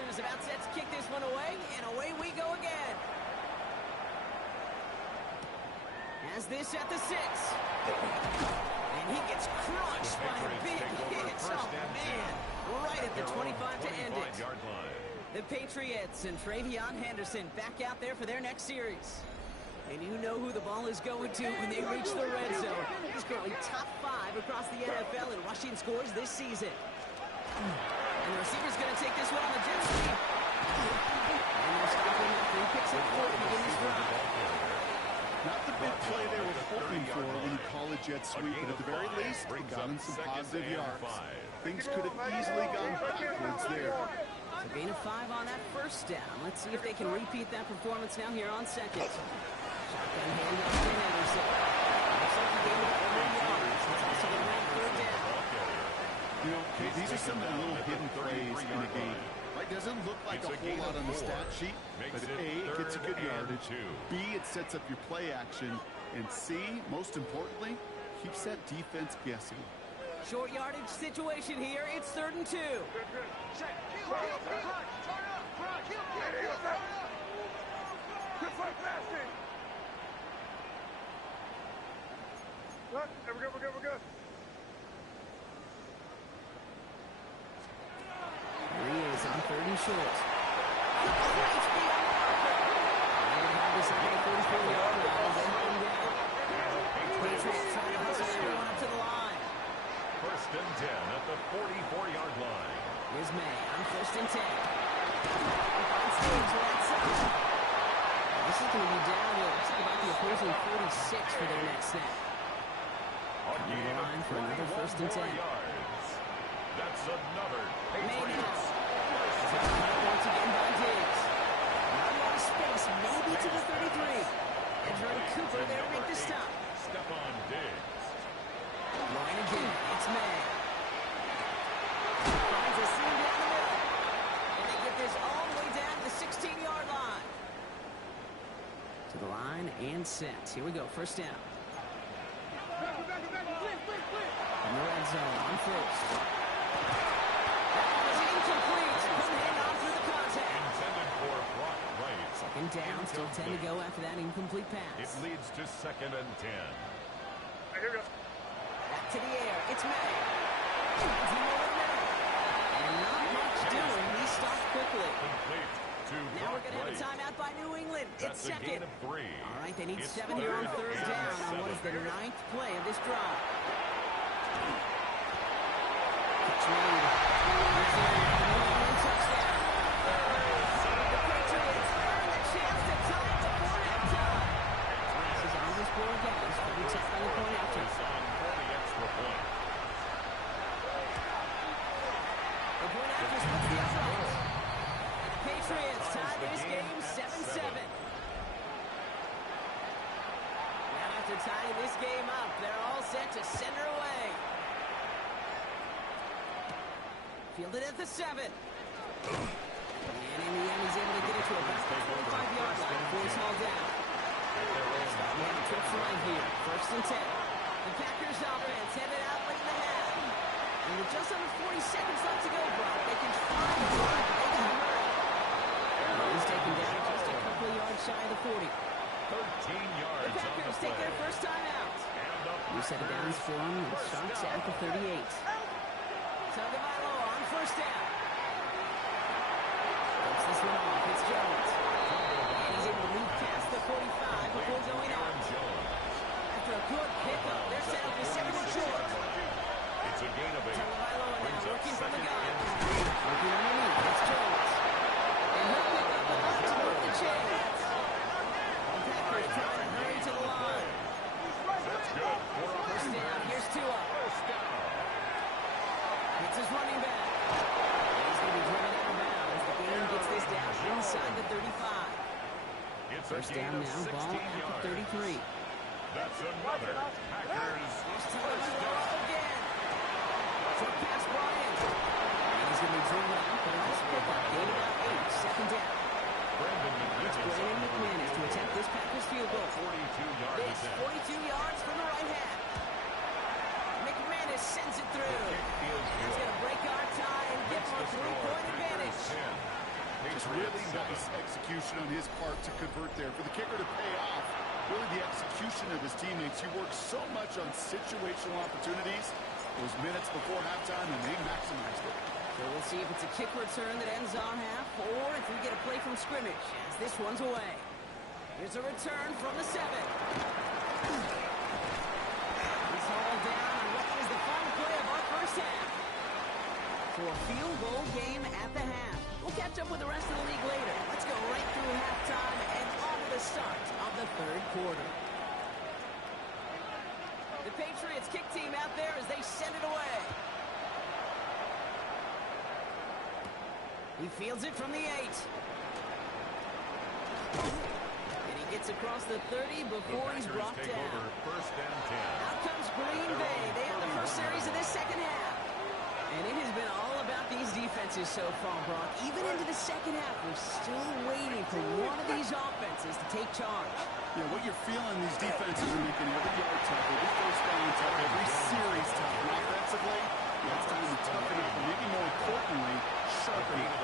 Packers about set to kick this one away, and away we go again. Has this at the 6. And he gets crushed by a big hit. Oh, man. Right at the 25 to end it. The Patriots and Travion Henderson back out there for their next series. And you know who the ball is going to when they reach the red zone. He's currently top 5 across the NFL in rushing scores this season. And the receiver's going to take this one on the jet sweep. And they're stopping after he picks up 4 to begin this drive. Not the big play they were hoping for when you call a jet sweep, but at the very least, it got him some positive yards. Things could have easily gone backwards there. So gain of 5 on that first down. Let's see if they can repeat that performance now here on second. Shotgun handoff to Henderson. Looks like he gained about 3 yards. It's also going to rank third down. You know, these are some of the little hidden plays in a game. Right, doesn't look like a whole lot on the stat sheet, but A, it gets a good yardage, B, it sets up your play action, and C, most importantly, keeps that defense guessing. Short yardage situation here. It's 3rd and 2. We're good. Here he is on 3rd and short. And have this on the 44-yard line as they hold him down. Patriots trying to hustle everyone up to the line. 1st and 10 at the 44-yard line. Here's May on 1st and 10. On stage to that side. This is going to be down to about the opposing 46 for their next snap. On the line for another 1st and 10. That's another Patriots. Once again by Diggs. Not a lot of space, maybe to the 33. And Jordan Cooper there to make the stop. Stephon Diggs. Line again, it's May. Finds a seam down the middle. And they get this all the way down to the 16-yard line. To the line and set. Here we go, 1st down. In the red zone on 1st. That was incomplete. Couldn't hang on through the contact. Intended for Brock Wright. 2nd down, still 10 to go after that incomplete pass. It leads to 2nd and 10. Here we go. Back to the air. It's May. And not much doing. He stopped quickly. Complete to Now we're Brock going to have a Wright. timeout by New England. That's It's a gain 2nd. of 3. All right, they need It's 7 here on 3rd and down on what is 7. the 9th play of this drive. Catch made. Here's the New England touchdown. The Patriots earn the chance to tie it before halftime. This is on this board, guys. We check on the point after. On for the extra point. The point after splits the upright. And the Patriots tie this game 7-7. Now after tying this game up, they're all set to send her away. Fielded at the 7. And in the end, he's able to get it to about the 25-yard line before he's hauled down. Starting out trips right here. 1st and 10. The Packers offense headed out late in the half. And with just under 40 seconds left to go, Brock, they can try to drive, but they got to hurry. He's taken down just a couple of yards shy of the 40. 13 yards The Packers take their first time out. New set of downs for him, and shots at the 38. Tagovailoa on 1st down. Gets this one off. It's Jones. And he's able to move past the 45 before going out. After a good pickup, they're set up with 7 short. It's a gain of 8. Tagovailoa now working from the 2nd gun. and 3. Working underneath. It's Jones. And he'll pick up enough to move the chains. The Packers trying to hurry to the line. That's good. 1st down. Here's Tua. First down. It's his running back. And he's going to be driven out of bounds. The game gets this down inside the 35. It's a 1st gain down of now, 16 ball at yards. the 33. That's another Packers Here's first Tagovailoa down. again. Short pass brought in. And he's going to be driven out for a nice pickup. Gain about 8. 2nd down. Brandon It's Brandon McManus to attempt this Packers field goal. 42-yard This attempt. 42 yards from the right half. McManus sends it through. Kick is That's good. going to break our tie and give Makes them a the score 3-point advantage. Packers 10. Nice execution on his part to convert there. For the kicker to pay off, really the execution of his teammates. He worked so much on situational opportunities those minutes before halftime, and they maximized it. So we'll see if it's a kick return that ends our half, or if we get a play from scrimmage, as this one's away. Here's a return from the 7. He's hauled down on what was the final play of our first half. So a field goal game at the half. We'll catch up with the rest of the league later. Let's go right through halftime and on to the start of the third quarter. The Patriots kick team out there as they send it away. He fields it from the 8. And he gets across the 30 before he's brought down. First down 10. Out comes Green Bay. They have the first series of this second half. And it has been all about these defenses so far, Brock. Even into the second half, we're still waiting for one of these offenses to take charge. Yeah, what you're feeling, these defenses are making every yard tough, every first down tough, every series tough. And offensively, yeah, it's time to toughen up, and maybe more importantly, sharpen up.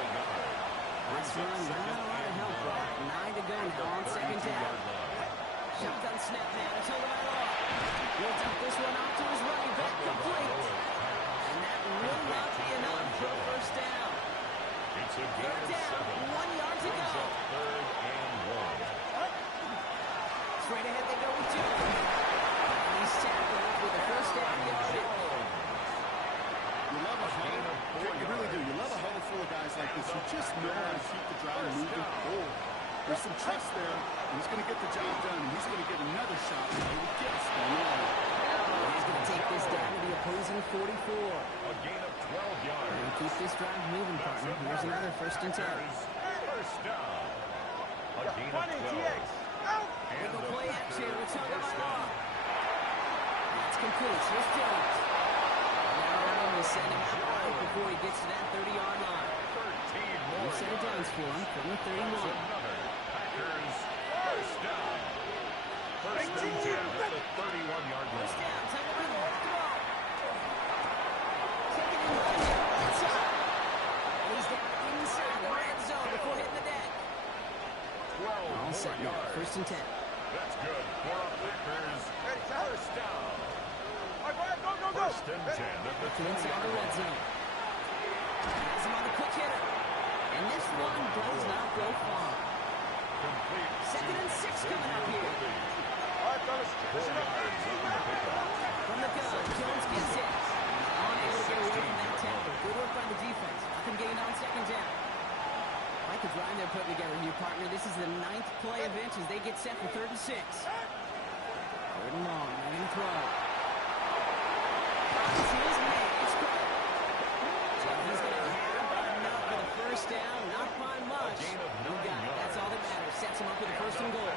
That's run not a lot of help, Brock. 9 to go now on second down. Shotgun snap now to Tagovailoa. He'll dump this one off to his running back, complete. And that will not be enough for a first down. It's a Third down, 1 yard to go. Third and 1. Straight ahead they go with 2. And he's tackled with a first down yardage. You love a huddle. You really do. You love a huddle full of guys like this who just know how to keep the drive moving forward. There's some trust there, and he's going to get the job done, and he's going to get another shot. And he gets the line. He's going to take this down to the opposing 44. A gain of 12 yards. And keep this drive moving, partner. Here's another first and 10. First down. A gain of 12. They go play action with Tagovailoa. That's complete. Here's Jones. Now we send him out right before he gets to that 30-yard line. 13 more. We've set it down for him from the 31. Another Packers first down. First and 10 at the 31-yard line. First down. Tagovailoa. Second and 1. Inside. And he's down inside the red zone before hitting the deck. 12 All set more now. yards. First and 10. That's good for a Packers first down. Go. First and 10 at the Inside the 20-yard red line. zone. Has him on the quick hitter. And this one does not go far. Complete. Second and 6 coming up here. 4 yards on the pickup. From the gun, Jones gets it. Unable to get away from that tackle. Good work by the defense. Nothing gained on second down. Like the drive they're putting together here, partner. This is the 9th play of inch as they get set for 3rd and 6. 3rd and long. Ready to throw. This is made. It's good. So he's going to have enough for the first down. Not by much. You got it. That's all that matters. Sets him up with a 1st and goal.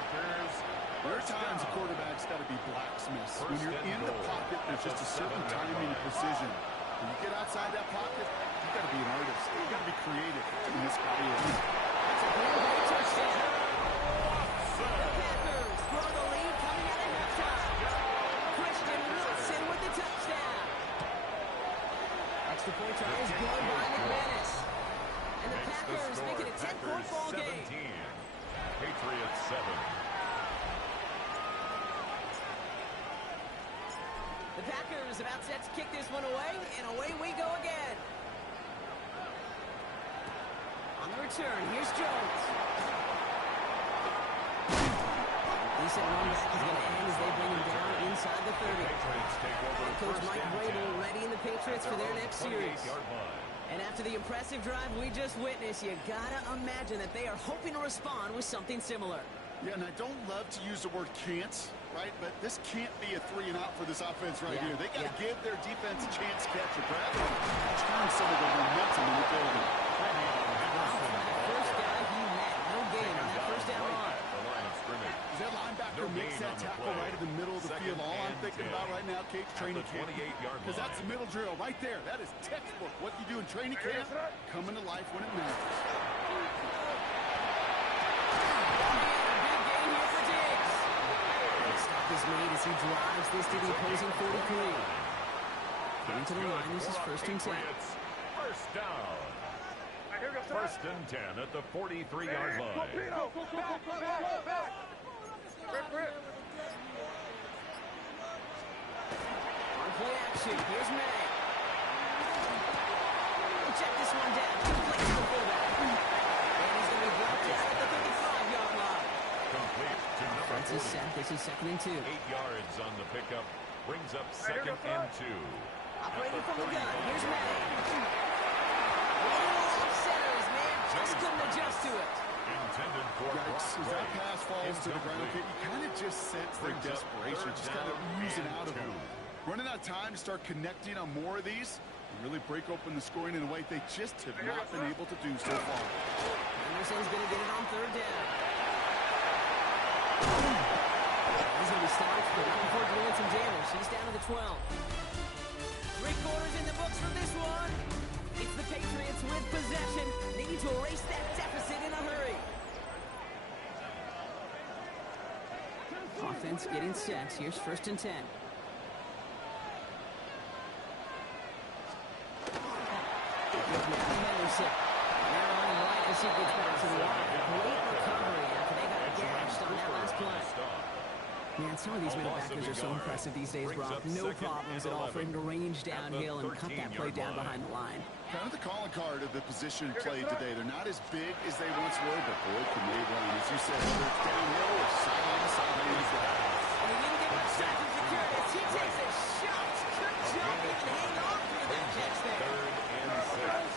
There are times a quarterback's got to be blacksmiths. When you're in the pocket, there's just a certain timing and precision. When you get outside that pocket, you've got to be an artist. You've got to be creative. And this guy is. That's a Green Bay touchdown. The Packers grow the lead coming out of halftime. Christian Wilson with the touchdown. Extra point try is good by McManus. And the Packers make it a 10-point ball game. Patriots 7. The Packers about set to kick this one away, and away we go again. On the return, here's Jones. Decent run back is going to end as they bring him down inside the 30. Patriots take over. And Coach Mike Vrabel readying the Patriots for their next series. 28-yard line. And after the impressive drive we just witnessed, you gotta imagine that they are hoping to respond with something similar. Yeah, and I don't love to use the word can't, right? But this can't be a 3-and-out for this offense right here. They got to give their defense a chance to catch a grab and turn some of the momentum in the building. First guy he had. No gain on that first down line. The line of scrimmage. As that linebacker makes that tackle right in the middle of the field, all I'm thinking about right now, Cage, training camp. 28-yard Because that's the middle drill right there. That is textbook. What you do in training camp, coming to life when it matters. Is made as he drives this to the opposing 43. Getting to the line, this is 1st and 10. First down. First and 10 at the 43-yard line. Back. Rip. On play action, here's May. We'll check this one down. Complete to the fullback. And he's going to be brought down at the 55-yard line. Complete to number Defense is 40. set. This is 2nd and 2. 8 yards on the pickup. Brings up 2nd and 2. Operating from the gun, here's May. Off centers, man. Just couldn't adjust to it. Intended for As that pass falls to the ground, you kind of just sense their desperation, just kind of oozing out of them. Running out of time to start connecting on more of these and really break open the scoring in a way they just have not been able to do so far. Anderson's going to get it on 3rd down. He's going to be stopped, but looking forward to doing some damage. He's down to the 12. 3 quarters in the books for this one. It's the Patriots with possession. They need to erase that deficit in a hurry. Offense getting set. Here's 1st and 10. Henderson. Now on right as he gets back to the line. Great recovery after they got gashed on that last play. Man, some of these middle backers are so impressive these days, Brock. No problems at all for him to range downhill and cut that play down behind the line. Kind of the calling card of the position played today. They're not as big as they once were, but boy, can they run. As you said, whether it's downhill or sideline to sideline, he's got it. And he didn't get much time to secure this. He takes a shot. Good job even hang on through that catch there. 3rd and 6.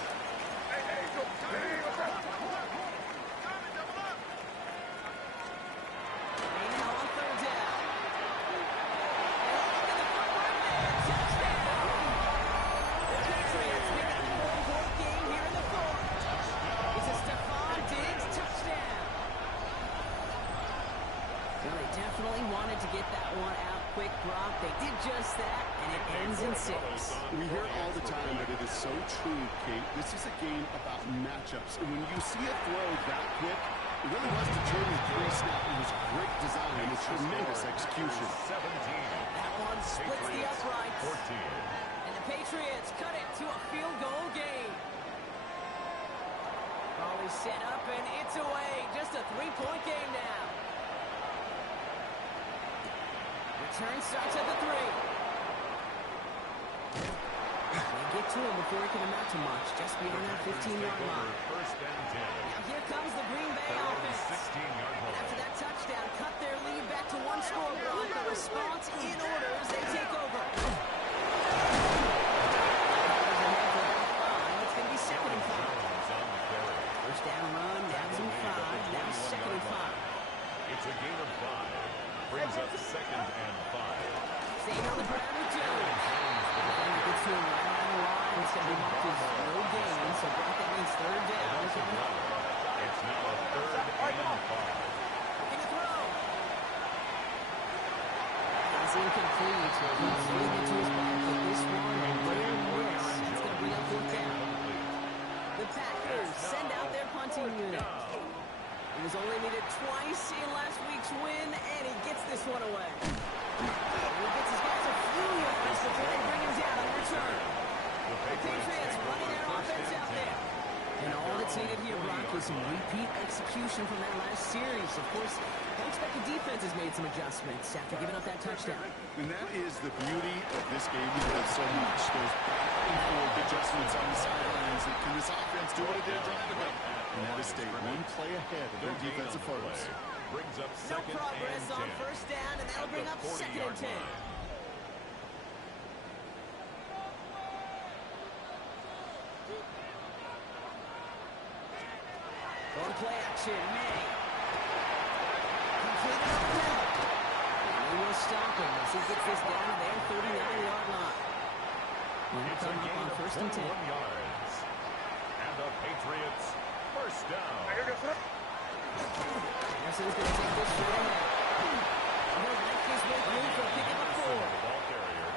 Now on 3rd down. And look at the footwork there. Touchdown. The Patriots make it a 4-point game here in the 4th. It's a Stephon Diggs touchdown. Well, they definitely wanted to get that one out quick, Brock. They did just that, and it ends in 6. We hear it all the time, but it is so true, Kate. This is a game about matchups. And when you see a throw that quick, it really was determined pre-snap. It was great design and tremendous execution. 17. That one splits the uprights. 14. And the Patriots cut it to a field goal game. Always set up, and it's away. Just a 3-point game now. Return starts at the 3. They get to him before he can amount to much, just beyond that 15-yard line. First and 10. Now here comes the Green Bay offense. 16-yard And after line. that touchdown, cut their lead back to 1 score, Brock. The response in order as they take over. It's going to be 2nd and 5. First down run, downs in 5. Now 2nd and 5. It's a gain of 5. Brings up 2nd and 5. Staying on the ground with Jones. Defender gets to him right around the line. It's going to be marked as no gain, so Brock, that means 3rd down. It's now a 3rd and 5. Looking to throw. It's incomplete. He's throwing it to his back with this one, and there it is. It's going to bring up 4th down. The Packers send out their punting unit. He was only needed twice in last week's win, and he gets this one away. He gets his guys a few yards before they bring him down on return. The Patriots running their offense out there. And all that's needed here, Brock, is some repeat execution from that last series. Of course, I expect the defense has made some adjustments after giving up that touchdown. And that is the beauty of this game. We love so much. Those back and forth adjustments on the sidelines. And can this offense do what it did trying to do? And that is stay one play ahead of their defensive foes. Brings up No 2nd progress and 10. on 1st down, and that'll bring up 2nd and 10. On play action, May. Completed on Bell. And they will stop him as he gets this down to their 39-yard line. And It's a coming up gain on of 1st and 10. 21 yards. And the Patriots first down. Anderson's going to take this straight ahead. And he'll make his way through for a pick up a 4. The ball carrier.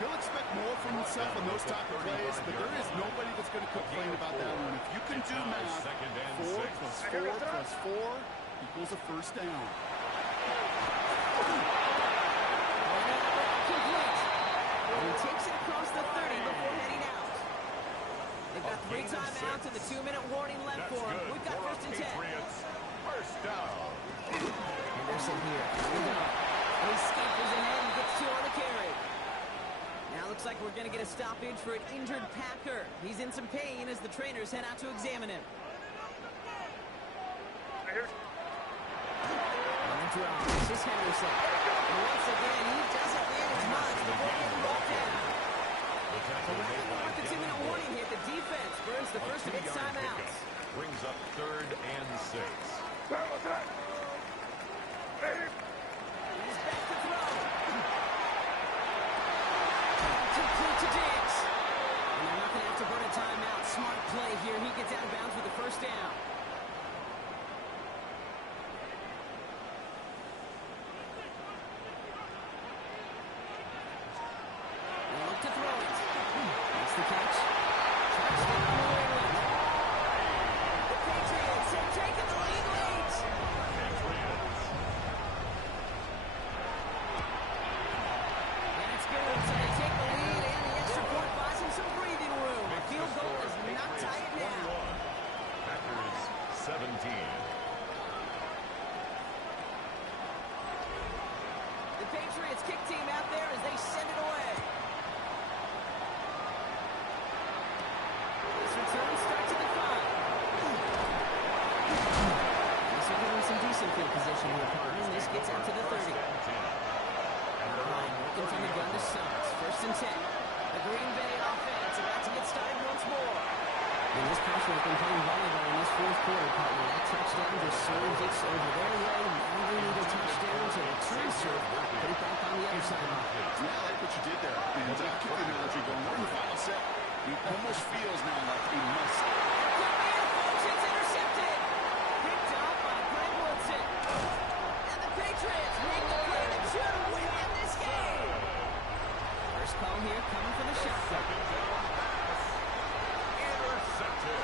He'll expect more from himself on those type of plays, but there is nobody that's going to complain about that one. If you can do math, 4 plus 4 plus 4 equals a first down. Complete. And he takes it across the 30 before heading out. They've got 3 timeouts timeouts and the 2-minute warning left for him. We've got first and 10. First down. Anderson here. He scampers ahead and gets 2 on the carry. Now looks like we're going to get a stoppage for an injured Packer. He's in some pain as the trainers head out to examine him. This is Henderson. And once again, he doesn't manage much before getting brought down. So with the 2-minute warning hit, the defense burns the first of its timeouts. Brings up 3rd and 6. He's back to throw. Complete to Diggs. And they're not going to have to burn a timeout. Smart play here. He gets out of bounds with the first down. The catch. Touchdown, New England. The Patriots have taken the lead late. That's good. So they take the lead, and the extra point buys him some breathing room. A field goal does not tie it now. Packers 17. The Patriots kick team out there as they send it away. Return starts at the 5. This will give him some decent field position here, partner. This gets out to the 30. Ryan working from the gun to Sons. First and 10. The Green Bay offense about to get started once more. And this pass has been playing volleyball in this fourth quarter, partner. That touchdown just serves it over their way. Now they need a touchdown to return serve. Put it back on the other side. Yeah, I like what you did there. And keep the analogy going. We're in the final set. It almost feels now like a must. It's intercepted. Picked up by Greg Woodson. And the Patriots make the play that should win in this game. First call here coming from the shotgun. Intercepted.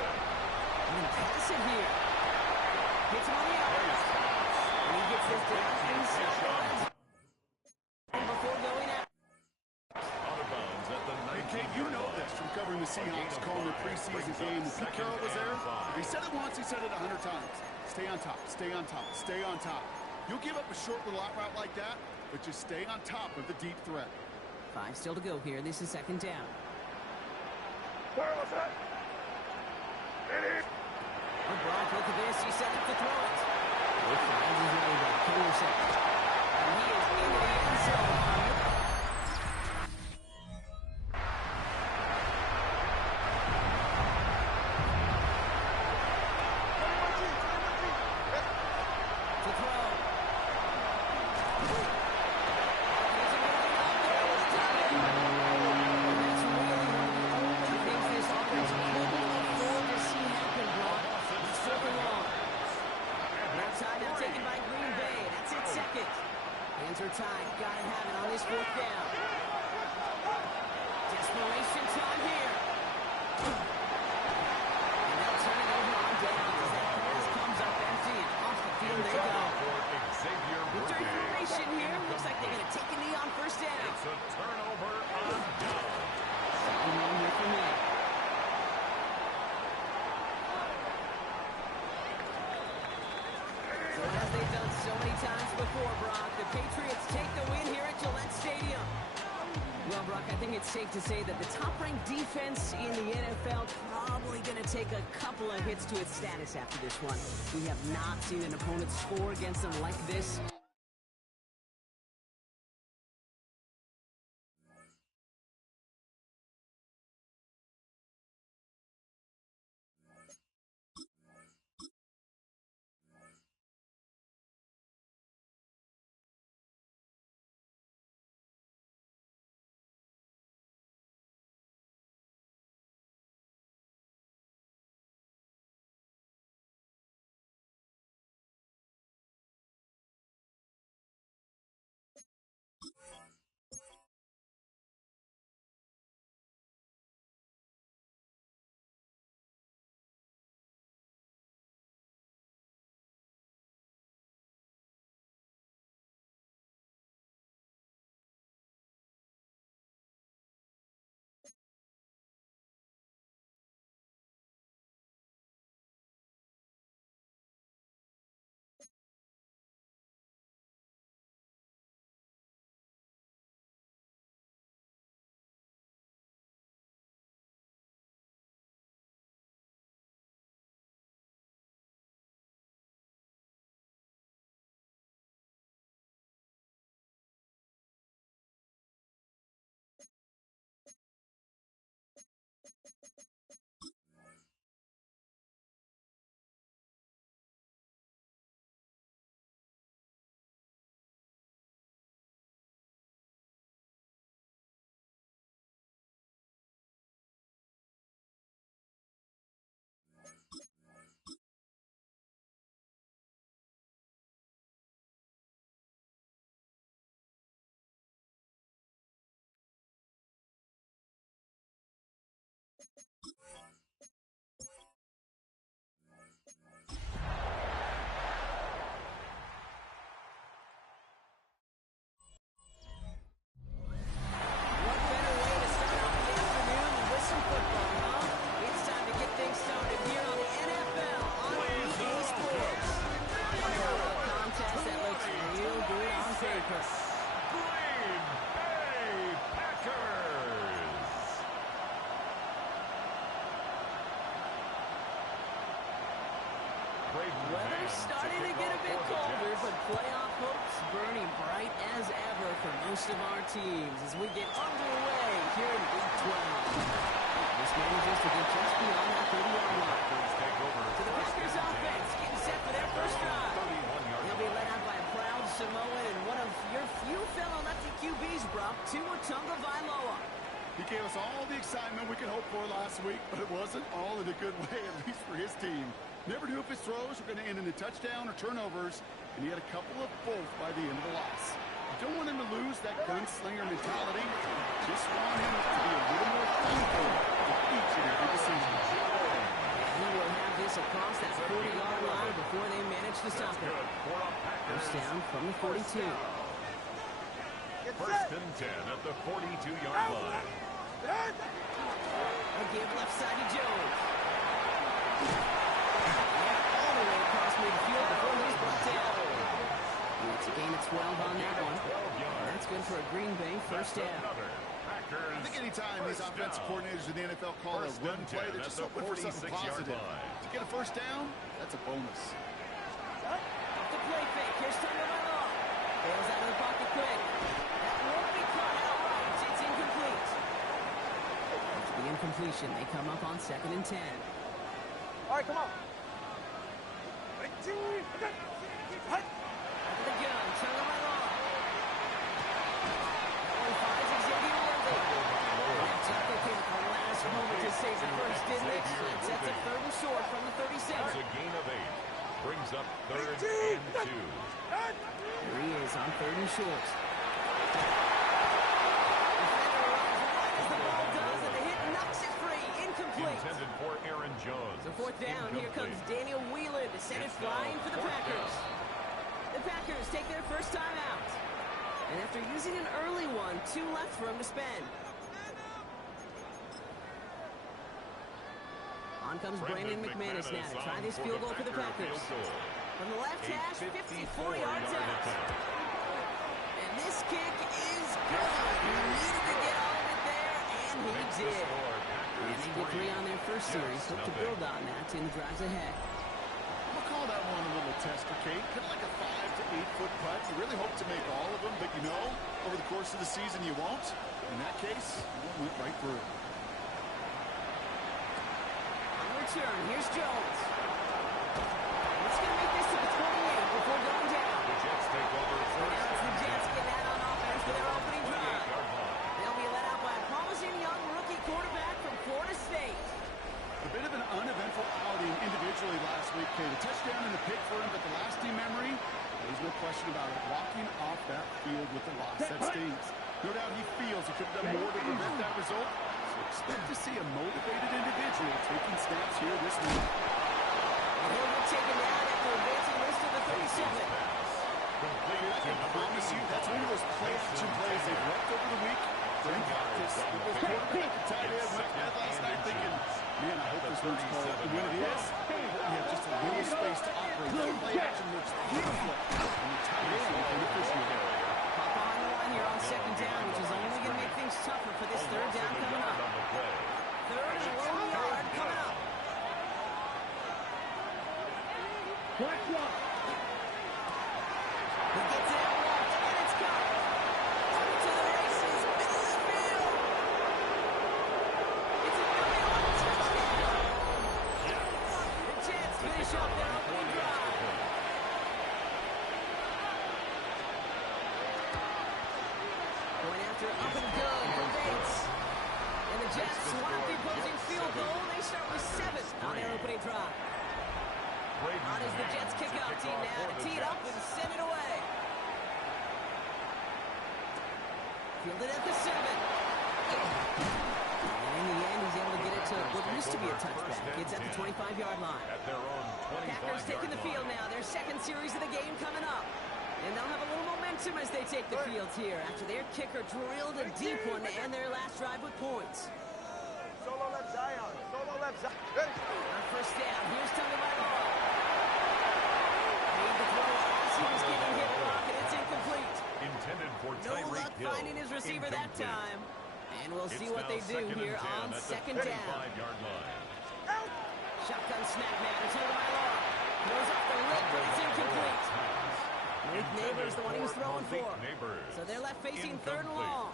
And pass it here. Hits him on the outside. And he gets this down inside. And before going out. Out of bounds at the 19. You know this from covering the Seahawks, calling their preseason game. When Pete Carroll was there, he said it once, he said it 100 times. Stay on top, stay on top, stay on top. You'll give up a short little out route like that, but just stay on top of the deep threat. 5 still to go here. This is second down. LeBron, look at this. He's set up to throw it. He finds his way back. Henderson. And he is into the end zone. To throw. There's a going up there over the top end. And that's really one of the only things this offense couldn't afford to see happen, Brock. It's fourth and long. Outside now taken by Green Bay. That's it, second. Hands are tied. Gotta have it on this fourth down. Desperation time here. And they'll turn it over on down as that pass comes up empty and off the field they go. With third formation here, looks like they're going to take a knee on first down. It's a turnover on down. Second one here for me. So as they've done so many times before, Brock, the Patriots take the win here at Gillette Stadium. Well, Brock, I think it's safe to say that the top-ranked defense in the NFL probably going to take a couple of hits to its status after this one. We have not seen an opponent score against them like this. weather's starting to get a bit colder, but playoff hopes burning bright as ever for most of our teams as we get underway here in Week 12. This manages to get just beyond that 30-yard line. To the Packers offense, getting set for their first drive. They'll be led out by a proud Samoan and one of your few fellow lefty QBs, Brock, Tua Tagovailoa. He gave us all the excitement we could hope for last week, but it wasn't all in a good way, at least for his team. Never knew if his throws were going to end in a touchdown or turnovers, and he had a couple of both by the end of the loss. You don't want him to lose that gunslinger mentality. Just want him to be a little more thankful for each and every decision. He will have this across that 40-yard line before they manage to stop it. First down from the 42. First and 10 at the 42-yard line. A give left side to Jones. All the way across midfield before he's brought down. It's a gain of 12 on that one. That's good for a Green Bay first down. I think anytime these offensive coordinators in the NFL call a run play, they're just hoping for something positive. To get a first down, that's a bonus. Off the play fake. Here's Tagovailoa. Bails out of the pocket quick. That won't be caught outright. It's incomplete. After the incompletion, they come up on 2nd and 10. All right, come on. After the gun, Tagovailoa. That one finds Xavier Worthy. That tackle came at the last moment to save the first, didn't it? That's a 3rd and short from the 37. That's a gain of 8. Brings up 3rd and 2. Here he is on 3rd and short. Intended for Aaron Jones. So 4th down, here comes Daniel Whelan to send it flying for the Packers. The Packers take their first time out. And after using an early one, 2 left for him to spend. On comes Brandon McManus now to try this field goal for the Packers. From the left hash, 54 yards out. And this kick is good. He needed to get all of it there, and he did. And they get 3 on their first series. Hope to build on that in the drives ahead. We'll call that one a little tester, Kate. Kind of like a 5 to 8 foot putt. You really hope to make all of them, but you know, over the course of the season you won't. In that case, one went right through. On return, here's Jones. Let's going to make this to the 28 before going down. The Jets take over. Now it's the Jets getting out on offense for their opening drive. They'll be let out by a promising young rookie quarterback from Florida State. A bit of an uneventful outing individually last week, Kate. A touchdown and a pick for him, but the lasting memory, there's no question about it. Walking off that field with the loss, that stings. No doubt he feels he could have done more to prevent that result. So expect to see a motivated individual taking snaps here this week. And he'll get taken down after advancing this to the 37. I promise you, that's one of those play-action plays they've left over the week. During practice, the quarterback and tight end went to bed last night thinking, man, I hope this one's called. And when it is, you have just a little space to operate. That play-action looks beautiful. And the tight end is beneficial there. Pop on the line here on 2nd down, which is only going to make things tougher for this 3rd down coming up. 3rd and 1 yard coming up. He gets it out left, and it's got up to the races, middle of the field. It's a really hard touchdown. The Jets finish off their opening drive. Going after up and good from Bates. And the Jets one up the opposing field goal. They start with 7 on their opening drive. On is the Jets kickoff team now to tee it up and send it away. Fielded at the 7. And in the end, he's able to get it to what used to be a touchback. It's at the 25-yard line. Packers taking the field now. Their 2nd series of the game coming up. And they'll have a little momentum as they take the field here after their kicker drilled a deep one to end their last drive with points. Solo left Zion. Solo left Zion. Ready? On first down, here's Tagovailoa. Made the throw as he was getting hit block, and it's incomplete. Intended for No luck finding his receiver that time. And we'll see what they do here on 2nd down. Shotgun Shotgun snap now to Tagovailoa. Throws off the lip, but it's incomplete. Malik Neighbors, the one he was throwing for. So they're left facing third and long.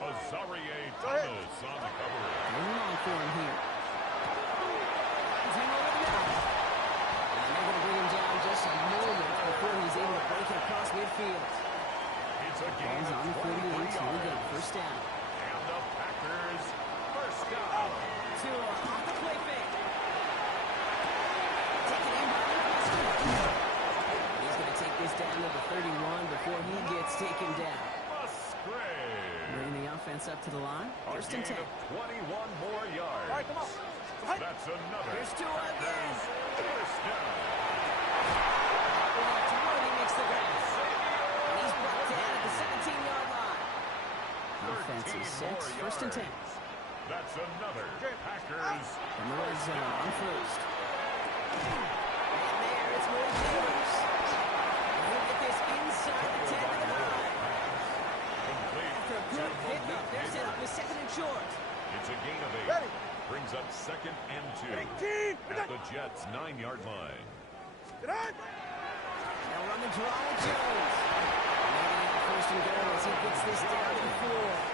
Azarie Thomas on the cover. Third and long for him here. Finds him over the middle. And they're going to bring him down just a moment before he's able to break it across midfield. It's a game Ball's on the 48. Here we go. First down. And the Packers first down. Tua off the play fake. Taken in by Musgrave. He's going to take this down to the 31 before he gets taken down. Musgrave. Bringing the offense up to the line. First and 10. 21 more yards. All right, come on. That's another. Here's Tua again. First down. He makes the grab. And he's brought down at the 17-yard line. Offense is 6. First and 10. That's another. Packers. In the red zone on first. And there, it's Malik Neighbors. He'll get this inside the 10 to the 9. Complete. After a good pickup, they're set up with second and short. It's a gain of 8. Ready. Brings up second and 2. 18. At the Jets' 9-yard line. Get on. They'll run the draw with Jones. Maybe on first and goal as he gets this down to the 4.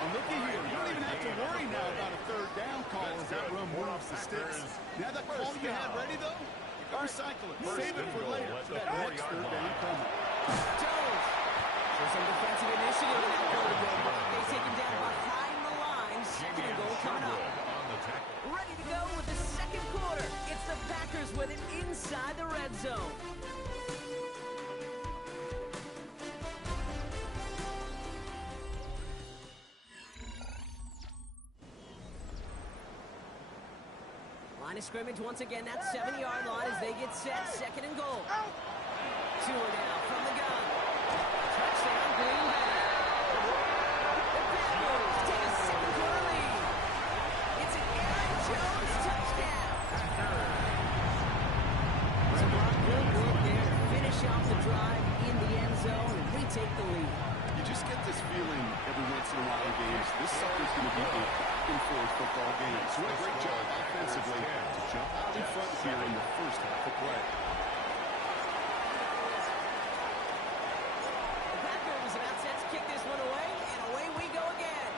Well, looky here. You don't even have to worry now about a third down call as that run moves the sticks. Now that call you had ready, though, recycle it. Save it for later for that next third down coming. Jones. So some defensive initiative in that goal to go back. They take him down behind the line. Second and goal coming up. On the tackle. Ready to go with the second quarter. It's the Packers with it inside the red zone. Line of scrimmage once again, that 7-yard line as they get set, second and goal. Tua now from the gun. Touchdown, Green Bay. The Packers take a second quarter lead. It's an Aaron Jones touchdown. Some good work there to finish off the drive in the end zone and retake the lead. You just get this feeling every once in a while in games. This sucker's going to be a back-and-forth football game. So what a great job offensively to jump out in front here in the first half of play. The Packers about set to kick this one away, and away we go again.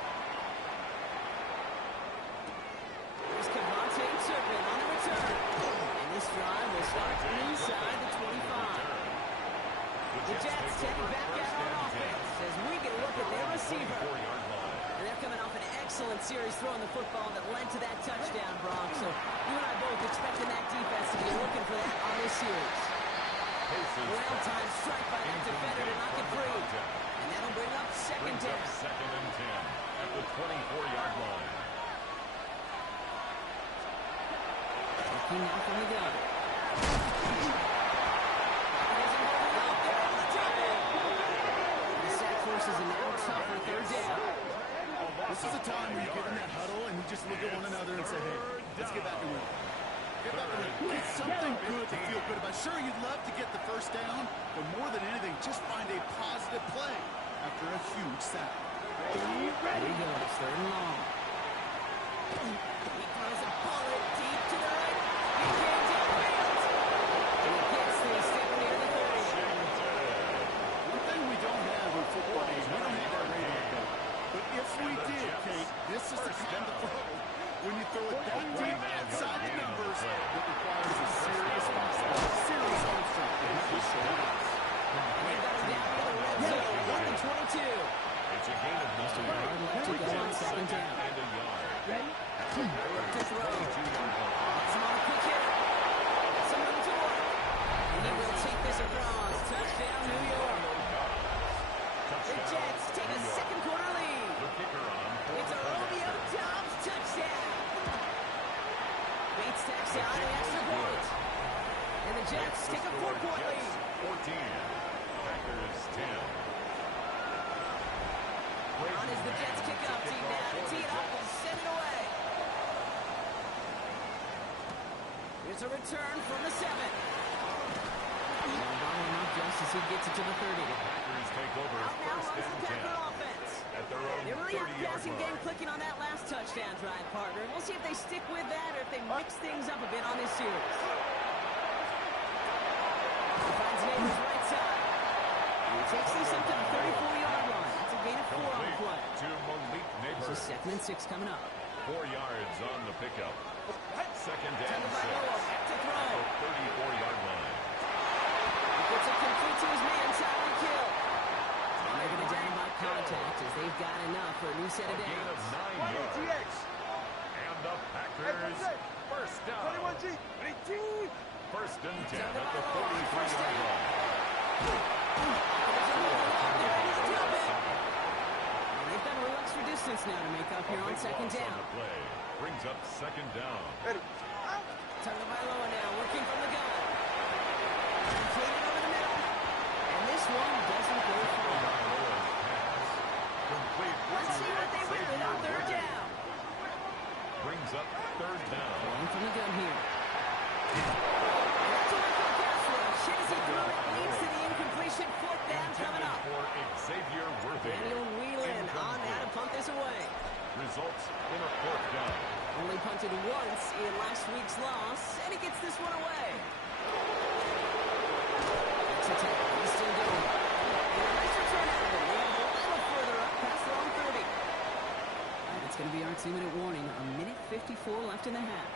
Here's Cavante Turpin on the return. And this drive will start inside the 25. The Jets take it back out on offense as we get a look at their receiver. And they're coming off an excellent series throwing the football that led to that touchdown, Bronx. So you and I both expecting that defense to be looking for that on this series. Well-timed strike by that defender to knock it free. And that'll bring up second down. Second and 10 at the 24-yard line. Looking now from the gun. Forces a now tougher third down. This is a time where you get in that huddle and you just look at one another and say, hey, let's get back and win. Get back and win. It's something good to feel good about. Sure, you'd love to get the first down, but more than anything, just find a positive play after a huge sack. There he goes, third and long. He throws a bullet deep to the right. He can't take it. And he gets this down near the 30. One thing we don't have in football is we don't have our radar gun. But if we did, Kate, this is the kind of throw when you throw it that deep outside the numbers that requires a serious home strength. And this show it is. They got him down near the red zone, 1 to 22. It's a gain of 9 Yard to go on second down. and a yard. Ready? Look to throw. 22-yard line. Gets him on a quick hit. Gets him on to work. And he will take this across. Touchdown, New York. The Jets take a second quarter lead. The kicker on for It's a the Romeo Packers. Doubs touchdown. Bates tacks out the extra point. And the Jets take a 4-point lead. 14. Packers 10. On is the Jets kickoff team now to tee it up and send it away. Here's a return from the 7. Following up just as he gets it to the 30. Packers take over Out now first runs the and 10 Packer offense. at their own They really have the 30-yard passing game line. clicking on that last touchdown drive, partner. We'll see if they stick with that or if they mix things up a bit on this series. He finds Neighbors right side. And he takes this up to the 34-yard line. That's a gain of 4 on the play. To Malik Neighbors. This is 2nd and 6 coming up. 4 yards on the pickup. 2nd and 6. Back to throw. 34-yard line. He puts it complete to his man, Tyreek Hill. And they're going to down by contact as they've got enough for a new set of A gain of downs. 9 yards. And the Packers first down. 21G. 18. First and 10 at the 43-yard line. They've got a little extra distance now to make up here on 2nd down. On the play. Brings up 2nd down. Ready. Tagovailoa now working from the gun. Completed over the middle. And this one doesn't go far. Complete. Let's see what they win with on 3rd down. Brings up 3rd down. Going from the gun here. That's a wonderful pass rush. Shazy through it, leads to the incompletion. 4th down coming up. For Xavier Worthy. Daniel Whelan on now to punt this away. Results in a 4th down. Only punted once in last week's loss, and he gets this one away. It's a tackle. He's still going. And a nice return out of it. They have a little further up past their own 30. And it's going to be our 2-minute warning. A minute 54 left in the half.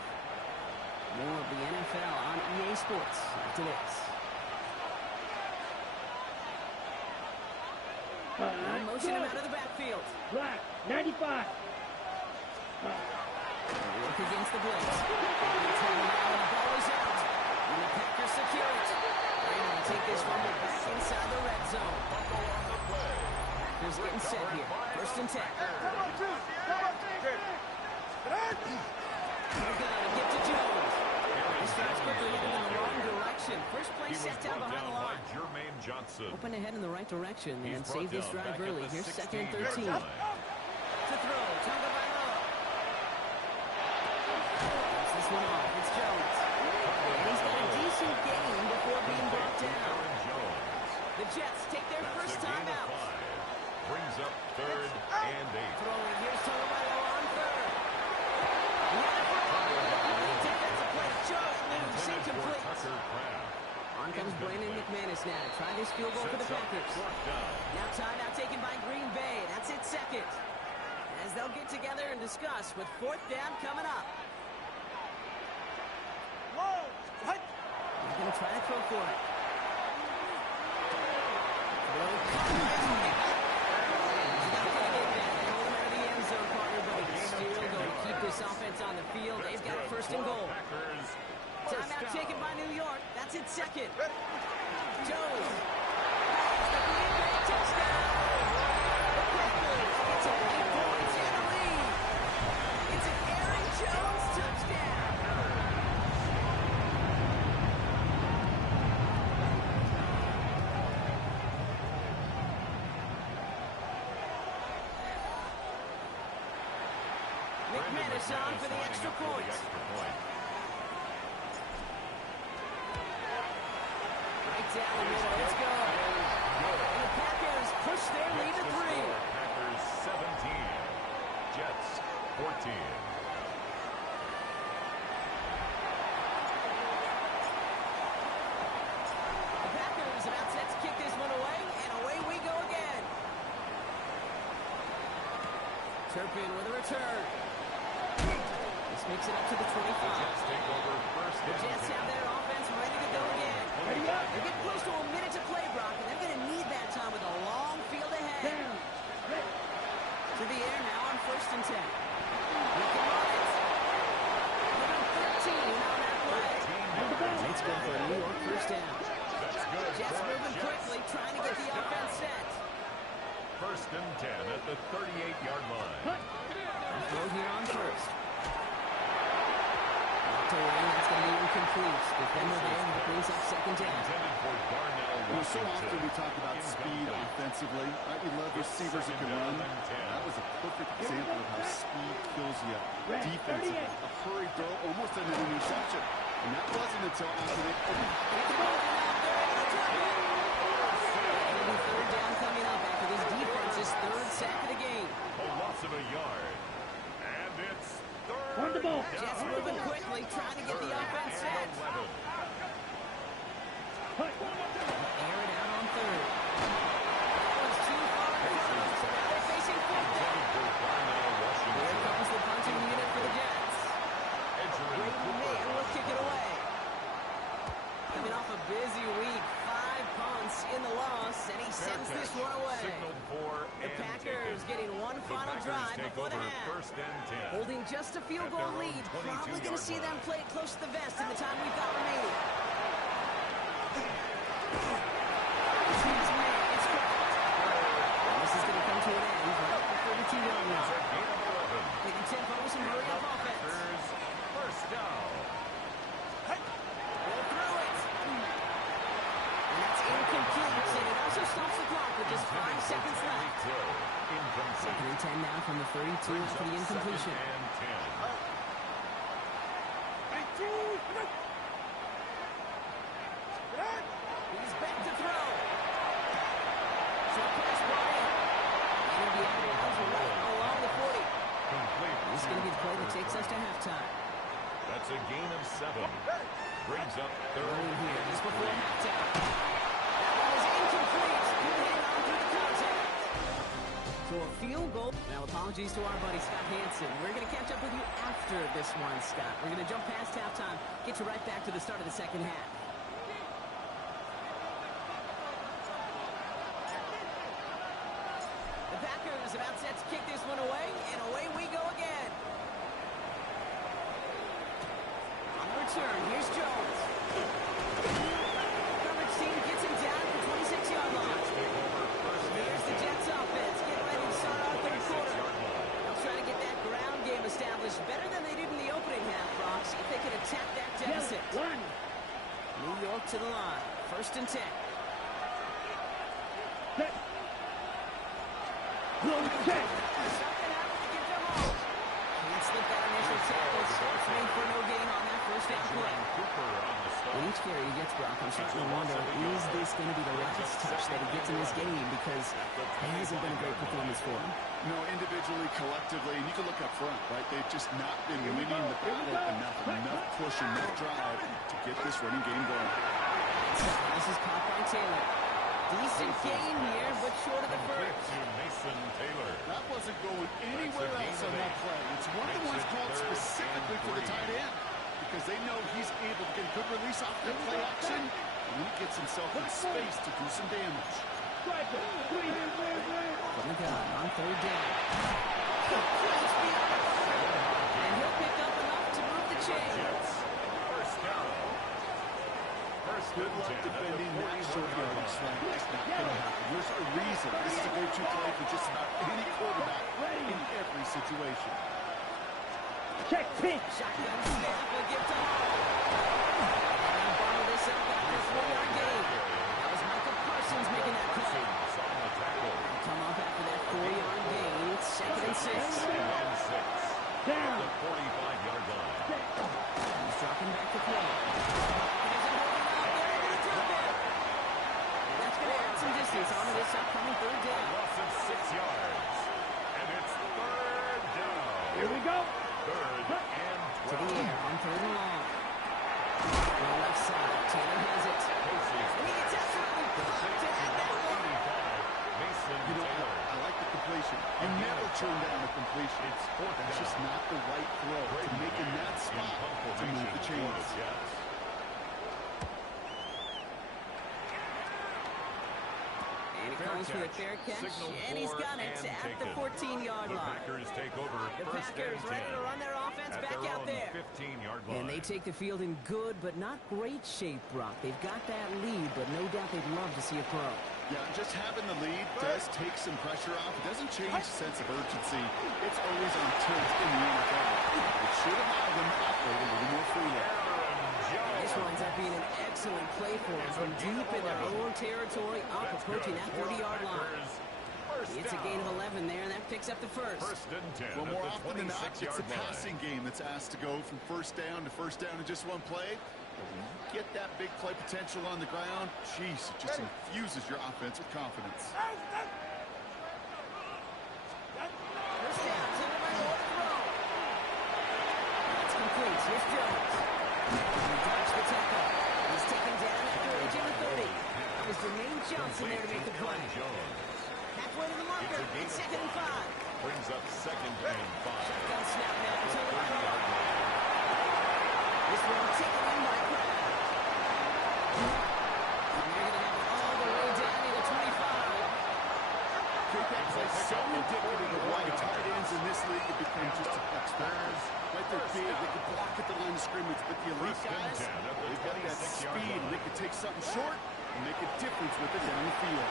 More of the NFL on EA Sports after this. Motion him out of the backfield. Black, 95. Work against the blitz. And the ball is out. And the Packers secure it. They're going to take this one back inside the red zone. Packers getting set here. 1st and 10. Come on, two. Come on, two. They're going to get to Jones. He starts quickly heading in the wrong direction. First play set down behind the line. Jermaine Johnson. Hoping to head in the right direction and He's save this brought down drive back at early. the Here's 2nd and 16-yard 13. line. To throw. Tagovailoa. Gets this one off. It's Jones. And he's got a decent gain before being brought down. Aaron Jones. The Jets take their That's first a gain time of out. 5. Brings up 3rd and 8. Throwing. Here's Tagovailoa on 3rd. That's a play. Charlie Lewis incomplete. Tucker Craft. On comes Brandon McManus now to try this field goal for the Sets up Packers. 4th down. Now timeout taken by Green Bay. That's it, 2nd. As they'll get together and discuss with 4th down coming up. Whoa. What? He's going to try to throw for it. Throw. He's got to get it back. They hold him out of the end zone, partner, but he's still going to keep this offense on the field. They've got 1st and goal. Packers. Timeout taken by New York. That's it, 2nd. Jones. The Green Bay touchdown. The Packers get to 8 points in the lead. It's an Aaron Jones touchdown. McManus on for the extra point. Right down the middle. Let's go. And the Packers push their lead to 3. Packers 17. Jets 14. The Packers about set to kick this one away, and away we go again. Turpin with a return. This makes it up to the 25. Jets take over first The and Jets 10. have their offense ready to go again. They get close to a minute to play, Brock, and they're going to need that time with a long field ahead. To the air now on 1st and 10. Looking on it. Number 13 on that play. Let's go for a New York 1st down. That's good. Jets for moving Jets. quickly, trying to get the offense set. 1st and 10 at the 38-yard line. Throw here on 1st. Knocked away, that's going to be incomplete. Defender there, that brings up 2nd down. Intended for Darnell You know, so Washington. often we talk about speed offensively. Right? We love receivers that can run. That was a perfect example of how speed kills you defensively. A hurried throw, almost an interception. And that wasn't until after they... It'll be 3rd down coming up after this defense's 3rd sack of the game. A loss of a yard. And it's 3rd Run the ball. down. Jets moving quickly, trying to get the offense set. 11. Air it out on third. That was too far in front of them, so now they're facing fourth down. Here comes the punting unit for the Jets. Brayden Mayer will kick it away. Coming off a busy week, 5 punts in the loss, and he sends this one away. The Packers getting one final drive before the half. Holding just a field goal lead. Probably going to see them play it close to the vest in the time we've got remaining. Excuse me, it's cracked. And this is going to come to an end right at the 32-yard line. Taking tempo with some hurry-up offense. First down. They'll throw it. And that's incomplete, and it also stops the clock with just 5 seconds left. Second and 10 now from the 32 after the incompletion. He's back to throw. Short pass brought in. And he'll be out of bounds right along the 40. This is going to be the play that takes us to halftime. That's a gain of 7. Brings up third. Rolling here just before halftime. That one is incomplete. Good hang on through the contact. So a field goal. Now apologies to our buddy Scott Hansen. We're going to catch up with you after this one, Scott. We're going to jump past halftime, get you right back to the start of the second half. The Packers about set to kick this one away, and away we go again. On the return, here's Jones. Coverage team gets him down at the 26-yard line. Here's the Jets offense. Get ready to start our third quarter. They'll try to get that ground game established better than they did in the opening half, Brock. See if they can attack that deficit. New York to the line. First and 10. Can't slip that initial tackle. Starts made for no gain on that first down play. With each carry he gets, Brock, I'm starting to wonder, is this going to be the last touch that he gets in this game? Because it hasn't been a great performance for him. No, individually, collectively, and you can look up front, right? They've just not been winning the battle enough push, enough drive to get this running game going. This is caught by Taylor. Decent gain here, but short of the first. Mason Taylor. That wasn't going anywhere else on that play. It's one of the ones called specifically for the tight end because they know he's able to get a good release off that play action, and he gets himself in space to do some damage. From the gun on third down. And he'll pick up enough to move the chains. First down. Good luck defending that short yardage slant. That's not going to happen. There's a reason. This is a go-to play for just about any quarterback in every situation. Check pitch. Shotgun snap will give to Hall. And he'll bottle this up after a 4-yard gain. That was Michael Parsons making that play. He'll come up after that 4-yard gain. It's second and 6. Down. The 45-yard line. He's dropping back to play. Onto this upcoming third down. Loss of 6 yards. And it's third down. Here we go. Third and 12. To the air on third and long. On the left side, Taylor has it. And he gets absolutely pumped to add that one. Mason Taylor. I like the completion. You never turn down a completion. That's just not the right throw to make in that spot to move the chains. And he calls for the fair catch, and he's got it at the 14-yard line. The Packers take over. The Packers ready to run their offense back out there. 15-yard line. And they take the field in good but not great shape, Brock. They've got that lead, but no doubt they'd love to see a throw. Yeah, just having the lead does take some pressure off. It doesn't change the sense of urgency. It's always on tilt in the NFL. It should allow them to operate a little more freely. This winds up being an excellent play for them from deep in their own territory, up approaching that 30-yard line. It's a gain of 11 there, and that picks up the first. First and 10. Well, more often than not, it's the passing game that's asked to go from first down in just one play. But when you get that big play potential on the ground, geez, it just infuses your offense with confidence. First down, taken by Lord throw. That's complete. Here's Jones. He dodged the tackle. He's taken down after reaching the 30. second and 5. Shotgun snap now to the 30-yard line. This one taken in by Crab. And they're going to have it all the way down to the 25. That play so indicative of why tight ends in this league have become just a experts. Right, they're big, they can block at the line of scrimmage, but the elite guys, they've got that speed, and they can take something short and make a difference with it down the field.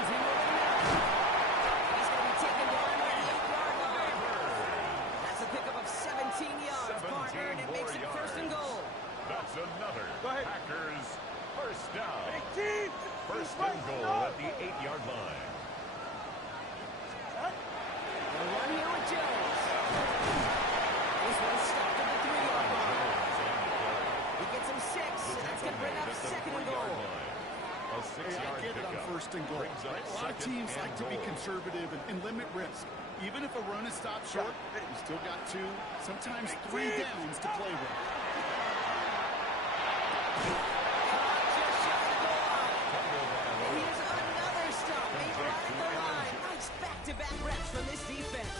He's going to be taken down by the 8-yard line. That's a pickup of 17 yards, partner, and it makes it first and goal. That's another Packers first down. 18. First and goal at the 8-yard line. The run here with Jones. This one stopped at the 3-yard line. He gets him 6, and that's going to bring up second and goal. A 6-yard Get it on first and goal. Right? A lot of teams like to be conservative and limit risk. Even if a run is stopped short, you still got 2, sometimes 3 downs to play with. Here's another stop made right at the line. Nice back-to-back reps from this defense.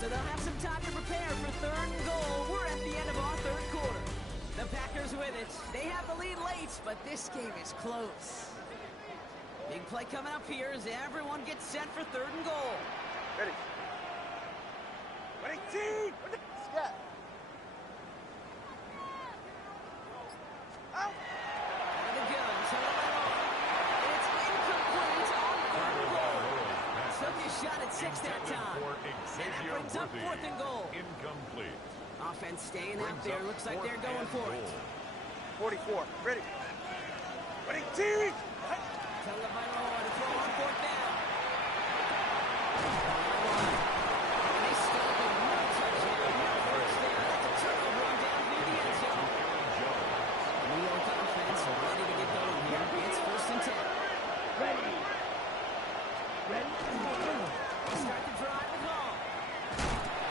So they'll have some time to prepare for third and goal. We're at the end of our third quarter. The Packers with it. They have the lead late, but this game is close. Big play coming up here as everyone gets set for third and goal. Ready. 18. Scat. Out. Out of the gun. Turn it on. And it's incomplete on third and goal. Took his shot at 6 that time. And that brings up fourth and goal. Incomplete. Offense staying out there. Looks like they're going for it. 44. Ready. 18. Tagovailoa to throw on fourth down. And they stop it. No touchdown. No first down. That's a turnover on down near the end zone. New York offense ready to get going here. It's first and 10. Ready. Ready. They start the drive with Hall.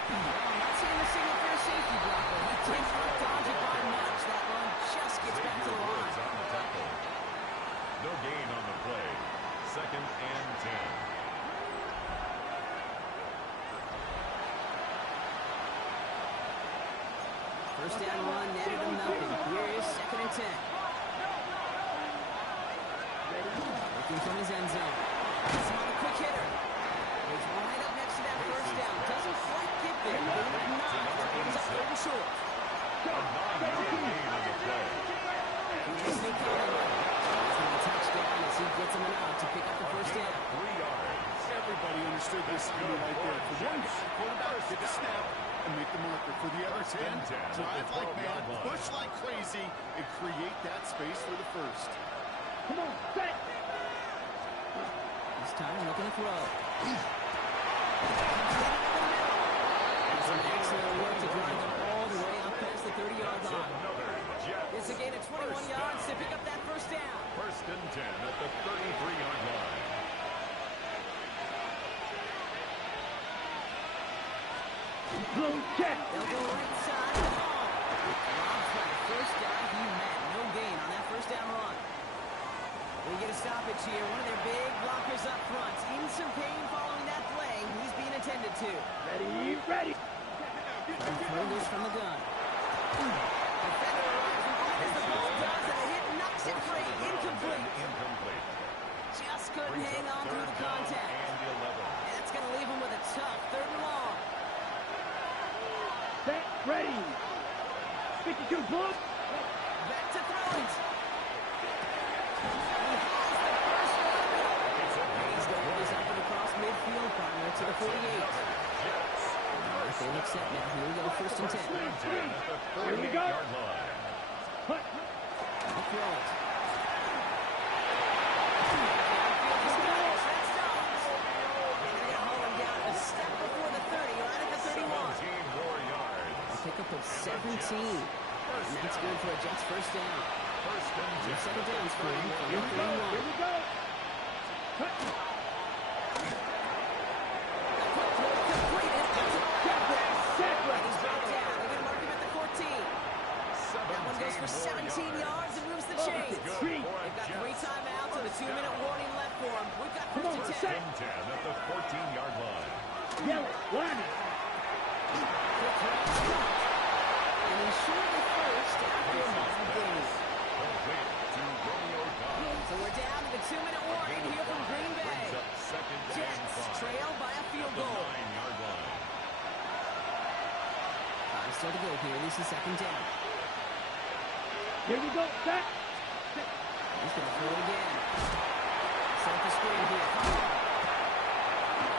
Not seeing the signal for a safety block, but he takes not dodge it by much. That one just gets back to the line. No gain on the play. Second and 10. First down run, netted him nothing. Here is second and 10. Looking from his end zone. Gets him on the quick hitter. He's right up next to that first down. Doesn't quite get there. But not. Ends up third and short. A 9-yard gain on the play. Disney coming. Touchdown as he gets him out to pick up the first down. 3 yards. Everybody understood this scheme right there. For one guy, quarterback, get the snap and make the marker. For the other 10, drive like mad, push like crazy, and create that space for the first. Come on, set. This time looking to throw. Some excellent work to drive them all the way up past the 30-yard line. It's a gain of 21 yards to pick up that first down. First and 10 at the 33-yard line. Check. They'll go right side of the ball. Rob for the first down he met. No gain on that first down run. We get a stoppage here. One of their big blockers up front. In some pain following that play. He's being attended to. Ready, ready. Throw this from the gun. Defender arrives right as the ball does, and a hit knocks it free. Incomplete. Incomplete. Just couldn't hang on through the contact. And 11. And that's going to leave him with a tough third and long. Set, ready. 52 pull. Back to throw it. He has the first one. He's going to this up and across midfield, partner to the 48. They look set now. Here we go, first and 10. Here we go. I'll throw it. Pickup of 17. And that's good for a Jets first down. Second down's free. Here we go. He's brought down. They're going to mark him at the 14. That one goes for 17 yards and moves the chains. They've got 3 timeouts and a 2-minute warning left for him. We've got first and 10. At the 14-yard line. Yellow, warning. And he's short the first after a ball game. Complete to Romeo Doubs. So we're down to the 2-minute warning here from Green Bay. Brings up second and Jets 5. trail by a field The goal. 9-yard line. Time still to go here. This is second down. Here we go, set. He's going to throw it again. Set the screen here.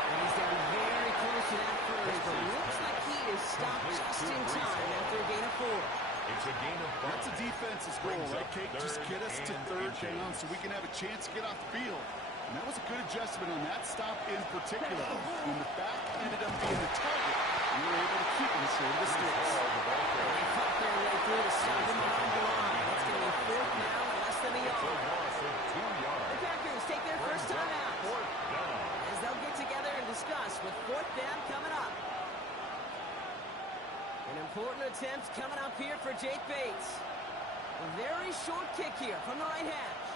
And he's down very close to that first, but looks like he is stopped just in time after a gain of 4. It's a gain of 5. That's a defense's goal, right, Kate? Just get us to third down so we can have a chance to get off the field. And that was a good adjustment on that stop in particular. When the back ended up being the target, we were able to keep him short of the sticks. They cut their way through to stop him behind the line. It's going to be fourth now and less than a It's a yard. loss of 2 yards. The Packers take their first time out Fourth down. as they'll get together and discuss with fourth down coming up. An important attempt coming up here for Jake Bates. A very short kick here from the right hash.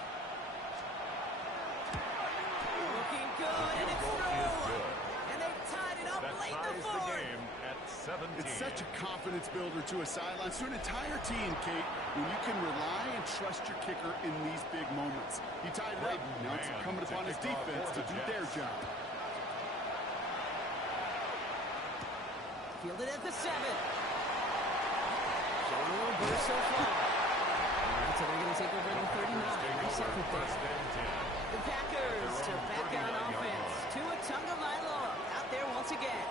Looking good, and it's Field goal is through. good. And they've tied it up That late in the ties the fourth. game at 17. It's such a confidence builder to a sideline, to an entire team, Kate, when you can rely and trust your kicker in these big moments. He tied it up. Now it's incumbent upon his defense to do their job. Fielded at the 7. Showing a little burst so far. So they're going to take over at the 39. Nice effort First there. and 10. The Packers to back out on offense. Tua Tagovailoa out there once again.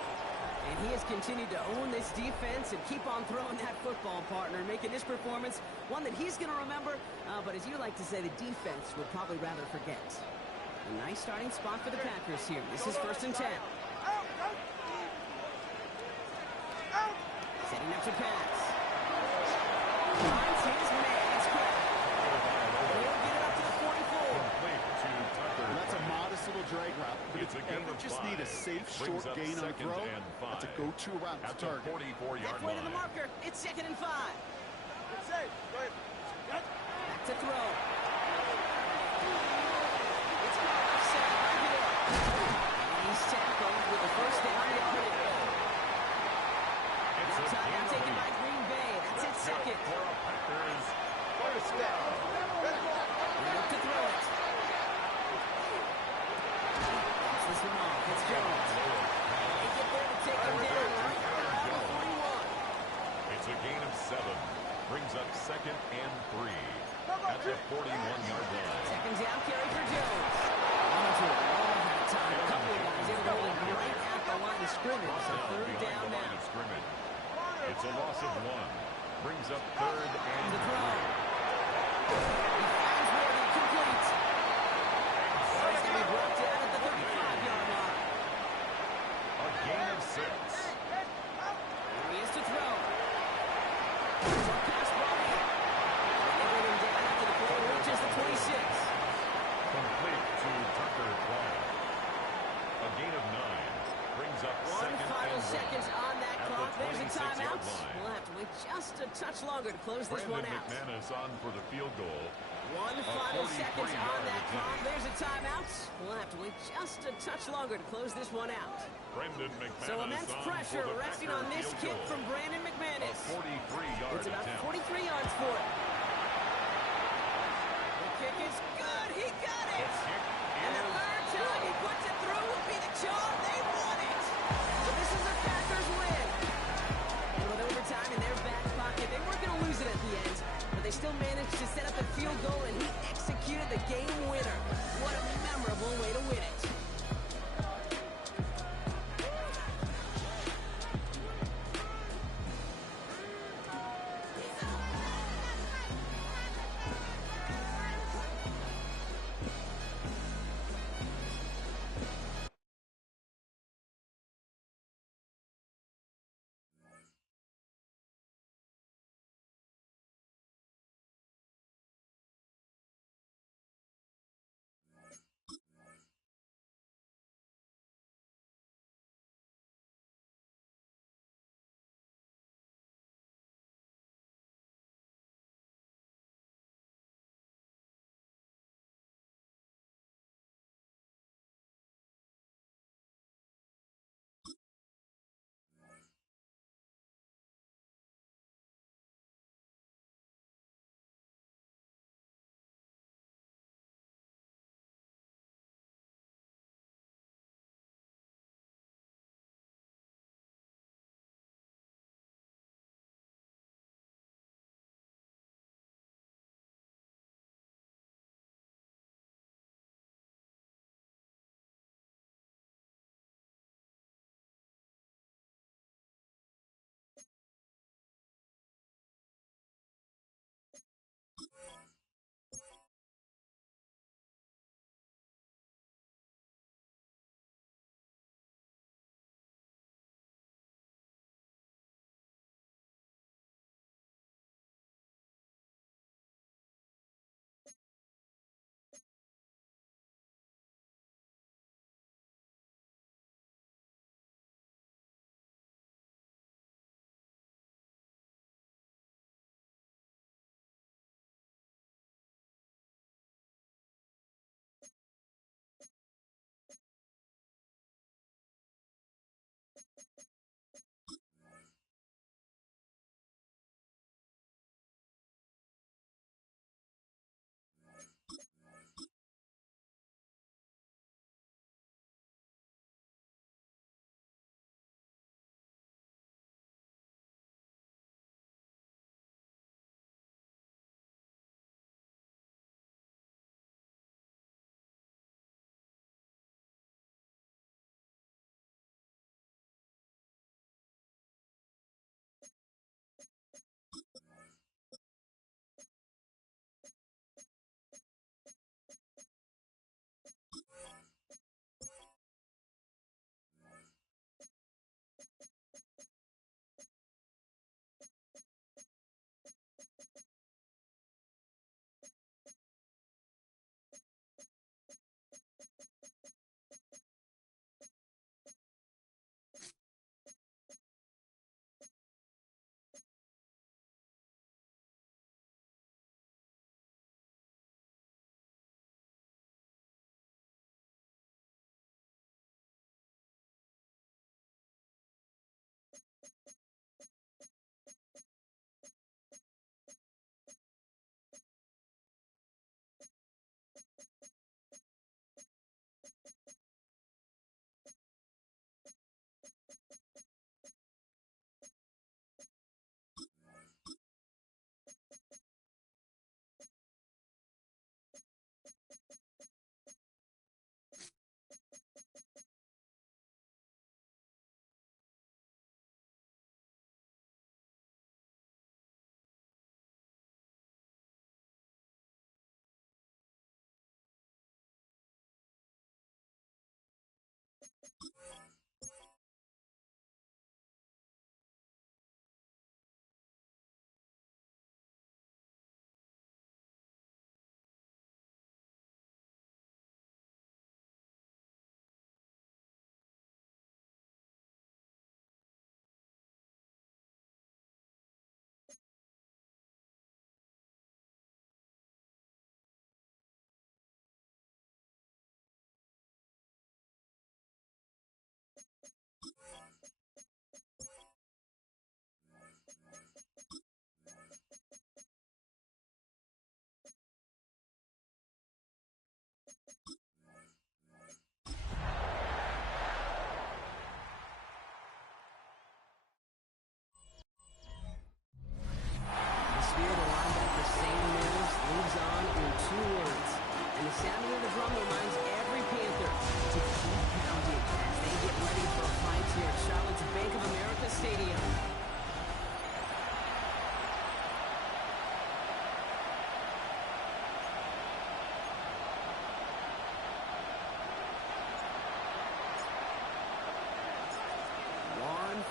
And he has continued to own this defense and keep on throwing that football, partner, making this performance one that he's going to remember. But as you like to say, the defense would probably rather forget. A nice starting spot for the Packers here. This is first and 10. Setting up to pass. Finds his man. It's quick. He'll get it up to the 44. Complete to Tucker. And that's a modest little drag route. But It's if a you gain ever of just 5. need a safe, Brings short up gain on a second throw, and 5. that's a go-to route At to the target. 44-yard Halfway to the line. marker. It's second and 5. Good save. Go ahead. Back to throw. It's caught offset right here. And he's tackled with the first down yardage. It's Now a gain timeout of taken 8. by Green Bay. That's it, second. For a Packers First down. They look to throw it. That's this one off. It's Jones. They get there to take him down right around the 41. It's a gain of 7. Brings up second and 3. At the 41-yard line. Second down carry for Jones. Onto it. All that time. A couple of guys able to hold him right at the line of scrimmage. So third Behind down the line now. of scrimmage. It's a loss of 1. Brings up third and The throw. 3. He finds Worthy complete. So he's going to be brought down at the 35-yard line. A gain of 6. Here he is to throw. There's a pass ball. And they bring him down after the play reaches the 26. Complete to Tucker Clark. A gain of 9. Brings up One second final and 1. seconds on that At the clock. There's a 26-yard timeout. line. We'll have to wait just a touch longer to close this one Brandon out. McManus on for the field goal. One final seconds on 43-yard that attempt. clock. There's a timeout. We'll have to wait just a touch longer to close this one out. Brendan McManus So immense on pressure for the resting Packer on this field kick goal. from Brandon A McManus. 43-yard It's about attempt. 43 yards for it. The kick is good. He got it. And the third time he puts it through will be the charm. They won it. So this is a Packers win. And with overtime in their back pocket, they weren't going to lose it at the end. But they still managed to set up the field goal, and he executed the game winner. What a memorable way to win it.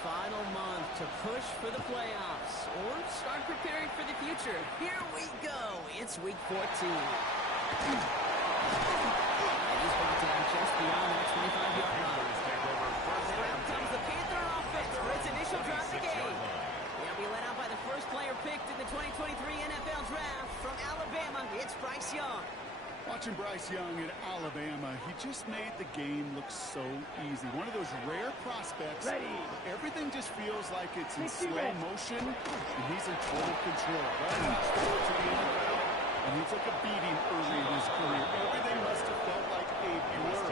final month to push for the playoffs or start preparing for the future. Here we go. It's week 14. He's brought down just beyond that 25-yard line. And out comes the Panther offense for its initial drive of the game. They'll be led out by the first player picked in the 2023 NFL Draft from Alabama. It's Bryce Young. Watching Bryce Young at Alabama, he just made the game look so easy. One of those rare prospects. Ready. Everything just feels like it's in slow motion, and he's in total control. Right? He's forward to the NFL, and he took a beating early in his career. Everything must have felt like a blur.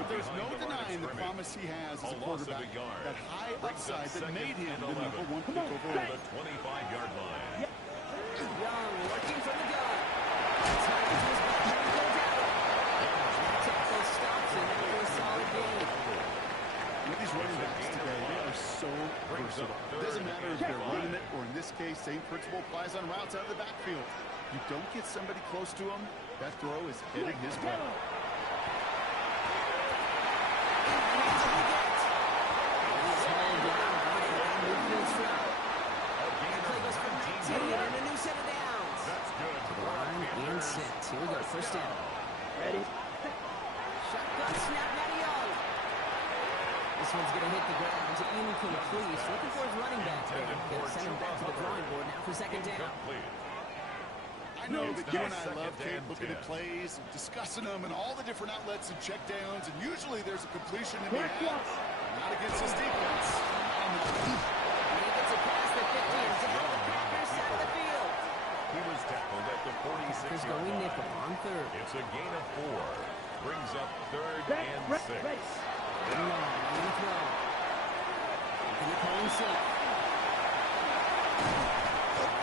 But there's no denying the promise he has as a quarterback. That high upside that made him the #1 pick overall. The 25-yard line. Young working from the gun. Turning to his back, here he goes out. Tackle stops it after a solid game. With these running backs today, they are so versatile. It doesn't matter if they're running it, or in this case, same principle applies on routes out of the backfield. You don't get somebody close to him, that throw is headed his way. Here we go, first down. Ready. Shotgun snap, Matty Young. This one's going to hit the ground. It's incomplete. Looking for his running back there. Going to send him back to the drawing board now for second down. I know that you and I love, Kate, looking at plays, discussing them, and all the different outlets and checkdowns, and usually there's a completion in the half. Not against this defense. And he gets it past the 50 and down the Packers side of the field. He was tackled at the 46-yard going line. nickel on third. It's a gain of 4. Brings up third Back, and 6. ready. Long on the throw. And the calling safe.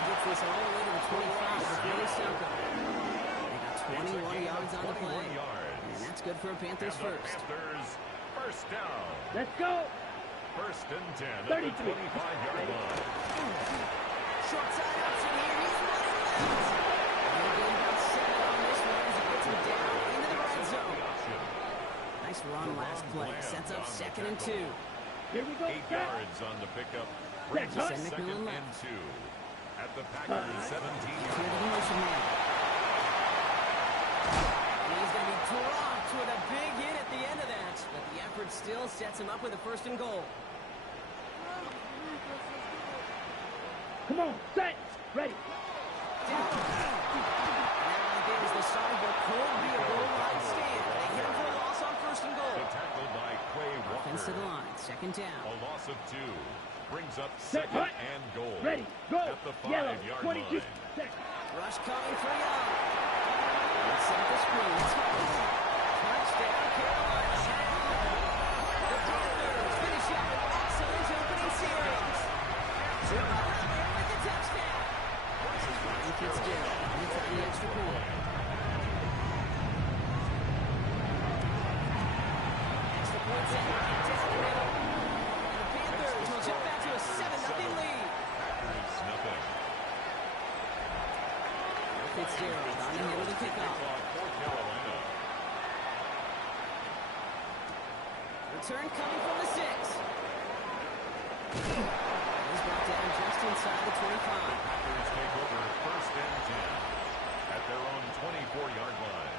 Gets this all the way to the 25 before they stop him. They got 21 yards on the play. And that's good for a Panthers And the first. Panthers first down. Let's go. First and 10 at the 33. 25-yard line. Short side option here. He's running left. They'll gain about 7 on this one as he gets him down into the red zone. Nice run last play. Sets up second and 2. Here we go. 8 yards on the pickup. Brings Set. up second McMillan and left. 2 at the Packers' 17-yard Here the line. motion man. And he's going to be dropped with a big hit at the end of that. But the effort still sets him up with a first and goal. Come on. Set. Ready. And that gives the start of what could be a goal line stand. They hit him for a loss on first and goal. The tackle by Quay Offense to the Walker. line. Second down. A loss of 2. Brings up Set. second and goal. Ready. Go. At the Yellow. 5-yard 22. line. Set. Rush coming for Young. Let's set the screen. Touchdown, Carolina. The Panthers finish out an excellent opening series. Jim Butler with the touchdown. This is Ryan Fitzgerald. Inside the extra point. Extra point set right down the middle. And the Panthers will jump back to a 7-0 lead. Packers nothing. Fitzgerald on the hill to kick off. For Carolina. Return coming from the 6. He's brought down just inside the 25. Packers take over first and 10 at their own 24-yard line.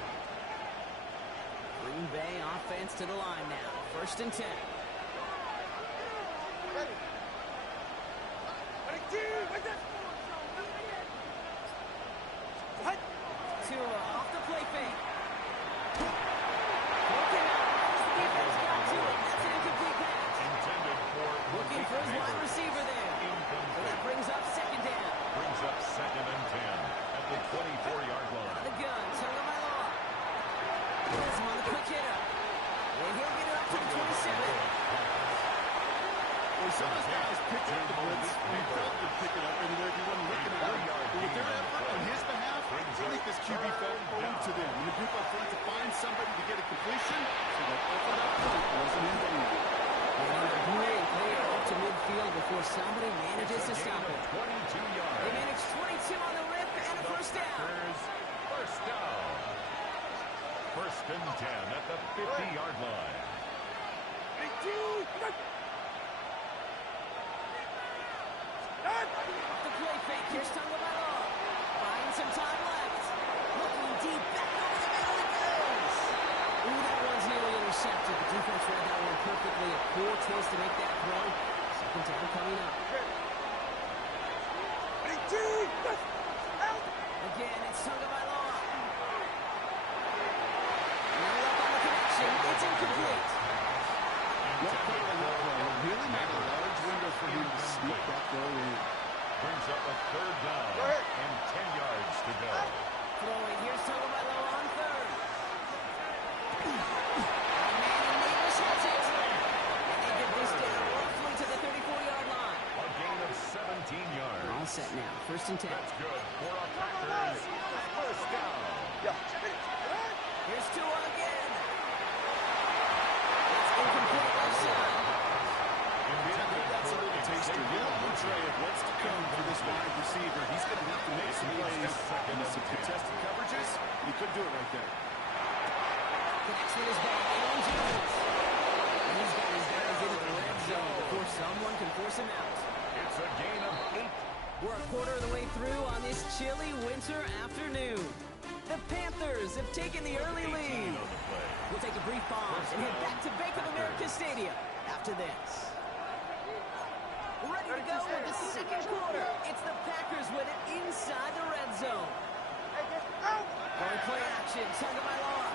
Green Bay offense to the line now. First and 10. Tua off the play fake. Broken out as the defense got to it. That's an incomplete pass. Intended for Looking for his wide receiver there. So that brings up second down. Brings up second and 10 at the 24-yard line. The gun, Tagovailoa. Gets him on the quick hitter. And he'll get it up to the 27. Well, some of those guys picked up the blitz. We felt they'd pick it up anyway if you wasn't looking at him. But with their effort on his behalf, I think this QB felt owed to them. And the group up front to find somebody to get a completion, so that effort up front wasn't in vain. And a great play up to midfield before somebody manages to stop it. 22 yards. They managed 22 on the rip and a first down. Packers first down. First and 10 at the 50-yard line. choice to make that throw. Second down coming up. Again, it's Tagovailoa. No luck on the connection. It's incomplete. Really not a large window for him to sneak that throw in. Brings up a third down and 10 yards to go. Throwing. Here's Tagovailoa on third. Manning Davis has it. And they get this down roughly to the 34-yard line. A gain of 17 yards. All set now. First and 10. That's good for a Packers first down. Here's Tua again. It's incomplete left side. That's a little taster. Trey, of what's to come for this wide receiver. He's going to have to make some plays into some contested coverages. He couldn't do it right there. The next one is back. Aaron Jones. And he's got his guys into the red zone before someone can force him out. It's a gain of 8. We're a quarter of the way through on this chilly winter afternoon. The Panthers have taken the early lead. We'll take a brief pause and head back to Bank of America Stadium after this. Ready to go with the second quarter. It's the Packers with it inside the red zone. Going play action. Tagovailoa.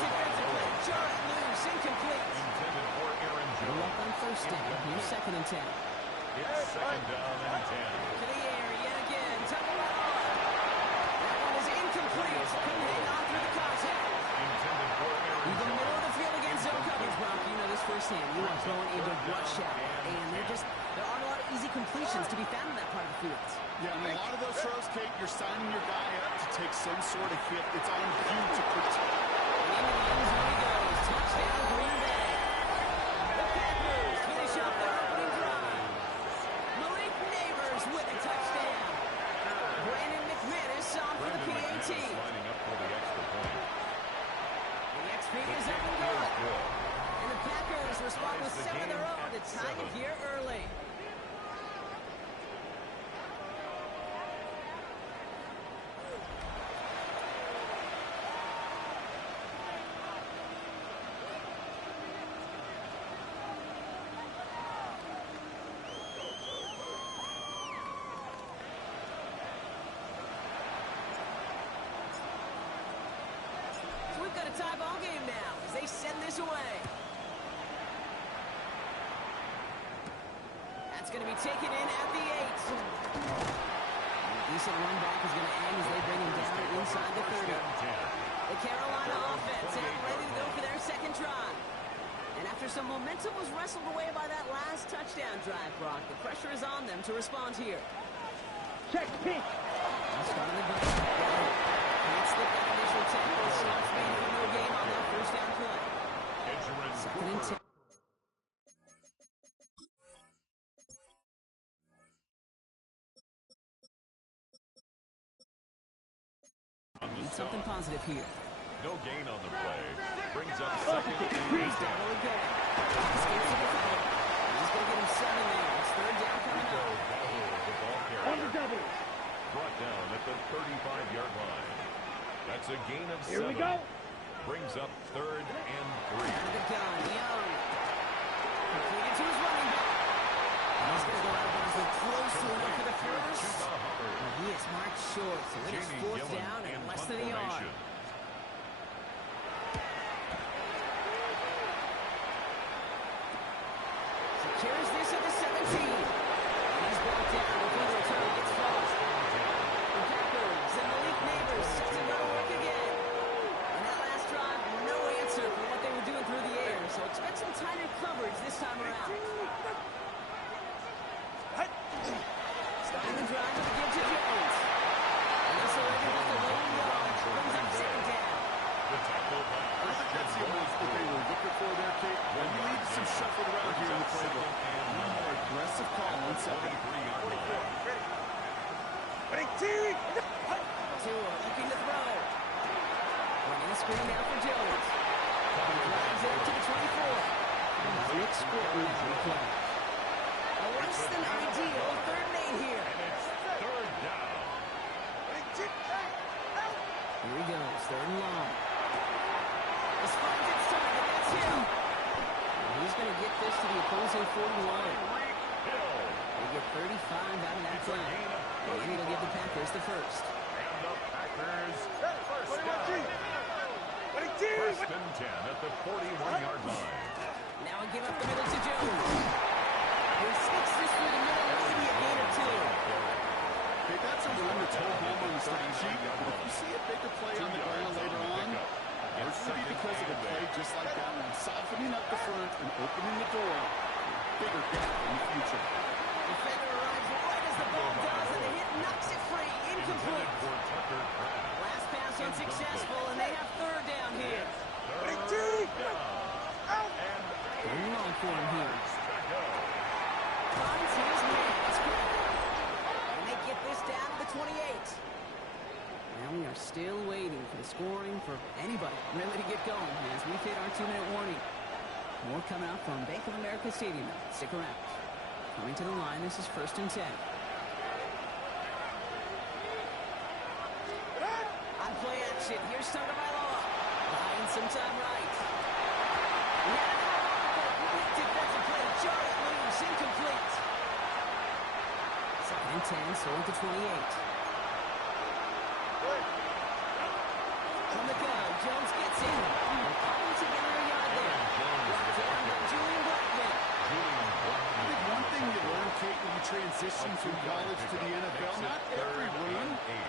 Defensive play. Jarrett loose. Incomplete. Intended for Aaron Jones. Up on first down. Here's second and 10. It's second down and 10. To the air yet again. Tagovailoa. That one is incomplete. Couldn't hang on through the contact. Intended for Aaron In the Jones. middle of the field against zone coverage, Brock. You know this firsthand. You are throwing into rush hour. And there aren't a lot of easy completions to be found in that part of the field. Yeah, and a lot of those throws, Kate, you're signing your guy up to take some sort of hit. It's on you to protect. And into the end zone he goes. Touchdown, Green Bay. The Packers finish up their opening drive. Malik Neighbors with a touchdown. Brandon McManus on for the PAT. Lining up for the extra point. The XP is up and good. And the Packers respond with 7 of their own to tie it here early. So we've got a tie ball game now as they send this away. That's going to be taken in at the 8. Decent run back is going to end as they bring him down inside the 30. The Carolina offense out ready to go for their second drive. And after some momentum was wrestled away by that last touchdown drive, Brock, the pressure is on them to respond here. Check pitch. Starting the gun. Can't slip that initial tackle. Stops being for no game on that first down play. Second and 10. Need something positive here. No gain on the play. Brings up second and 10. He's down again. Escapes the defender. He's going to get him 7 there. It's third down coming up. The ball On the carrier. double. Brought down at the 35-yard line. That's a gain of 7. Here we go. Brings up third and 3. Out of the gun. Young. Completed to his running back. And he's going to go out of bounds with close to enough for the first. And he is marked short. So it is Jamie fourth Gillen down and in less punt than a yard. formation. Secures this at the 17. And he's brought down before the return gets lost. The Packers and Malik Neighbors set to go to work again. And that last drive, no answer for what they were doing through the air. So expect some tighter coverage this time around. Starting the drive with a give to Jones. And this will end with a lone run. Brings up second down. The tackle by I think that's the only that they were looking for there, Kate. When you need some shuffle around here in the playbook, one more aggressive call on second. 43-yard line. Tua looking to throw. Running a screen now for Jones. He drives it up to the 24. Quick split move on the play. A less than ideal third and 8 here. And it's third down. Here he goes, third and long. As far as He's going to get this to the opposing 41. They get 35 out of that play. And it'll give the Packers the first. And the Packers first down. First and 10 at the 41-yard line. Now give up the middle to Jones. He sticks this through the middle, maybe a gain or two. Okay, that's a run that's hold home on the stat sheet. But if you see a bigger play on the ground later on, it's going to be because of a play just like that one, softening up the front and opening the door. Bigger gap in the future. Defender arrives right as the ball does, and the hit knocks it free. Incomplete. Last pass unsuccessful, and they have third down here. Going long for him here. Finds his man. And they get this down to the 28. Now we are still waiting for the scoring for anybody really to get going as we hit our 2-minute warning. More coming out from Bank of America Stadium. Stick around. Coming to the line, this is first and 10. On play action, here's Tagovailoa. Behind some time right. Defensive play, Charlie Williams, incomplete. Second and 10, so to 28. From the gun, Jones gets in. Putting together a yard there. Brought down by Julian Blackmon. I think one thing you learn, Kate, when you transition from college to the NFL, not every run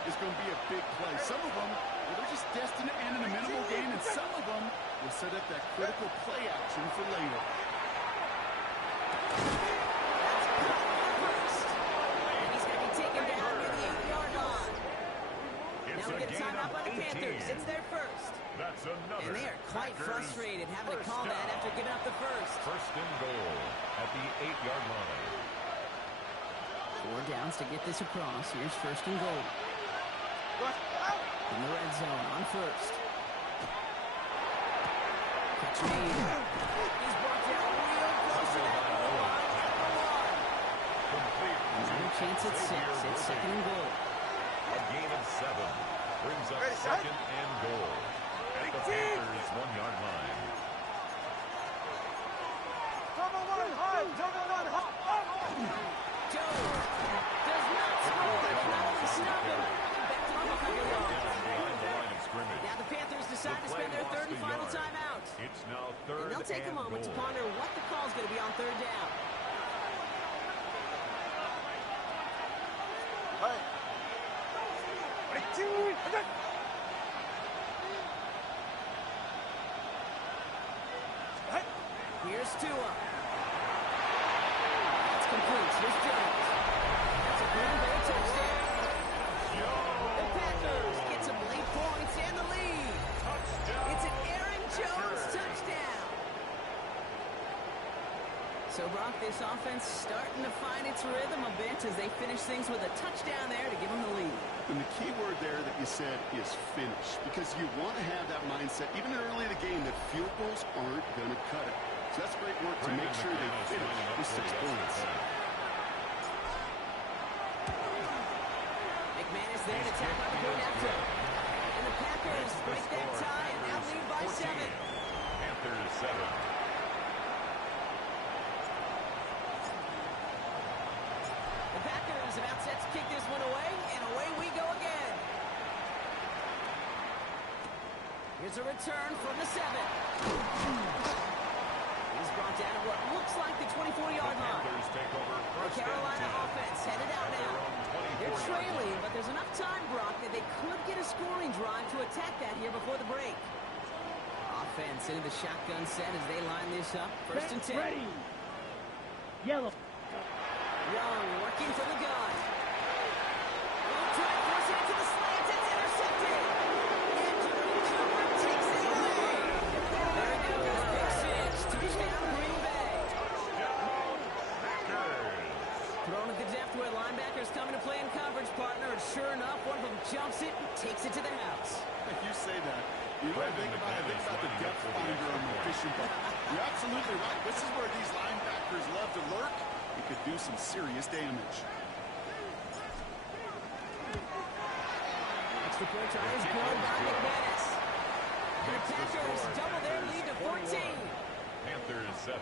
is going to be a big play. Some of them, they're just destined to end in a minimal gain, and some of them will set up that critical play action for later. It's their first. That's another. And they are quite frustrated having to call that after giving up the first. First and goal at the 8-yard line. 4 downs to get this across. Here's first and goal. In the red zone on first. Catch made. He's brought down real close to that goal line. Complete. Another chance at 6. It's second and goal. A gain of 7. Brings up second and goal at the Panthers' 1-yard line. Jones does not score. Not only snub him, back to the couple yards. Behind the line of scrimmage. Now the Panthers decide to spend their third and final timeout. It's now third And they'll take a moment to goal. ponder what the call is going to be on third down. Here's Tua. That's complete. Here's Jones. That's a Green Bay touchdown. The Packers get some late points and the lead. It's an Aaron Jones touchdown. So, Brock, this offense starting to find its rhythm a bit as they finish things with a touchdown there to give them the lead. And the key word there that you said is finish, because you want to have that mindset, even early in the game, that field goals aren't going to cut it. So that's great work to make sure they finish with 6 points. McManus there to tap out the point after. And the Packers break that tie and now lead by 7. Panthers 7. The Packers about set to kick this one away, and away we go again. Here's a return from the 7. He's brought down at what looks like the 24-yard line. Panthers take over The first Carolina and 10. offense headed out now. They're trailing, but there's enough time, Brock, that they could get a scoring drive to attack that here before the break. Offense into the shotgun set as they line this up. First and 10. Ready. Yellow. Young working from the gun. Long try, force it to the slant. It's intercepted. And Julian Cooper takes it away. There it goes. Pick 6. Touchdown, Green Bay. Thrown at the depth where linebackers come into play in coverage, partner. And sure enough, one of them jumps it and takes it to the house. If you say that, you know, think about the depth finder on the fishing boat. You're absolutely right. This is where these linebackers love to lurk. It could do some serious damage. Extra point try is good by McManus. And the Packers double their lead to 14. Panthers 7.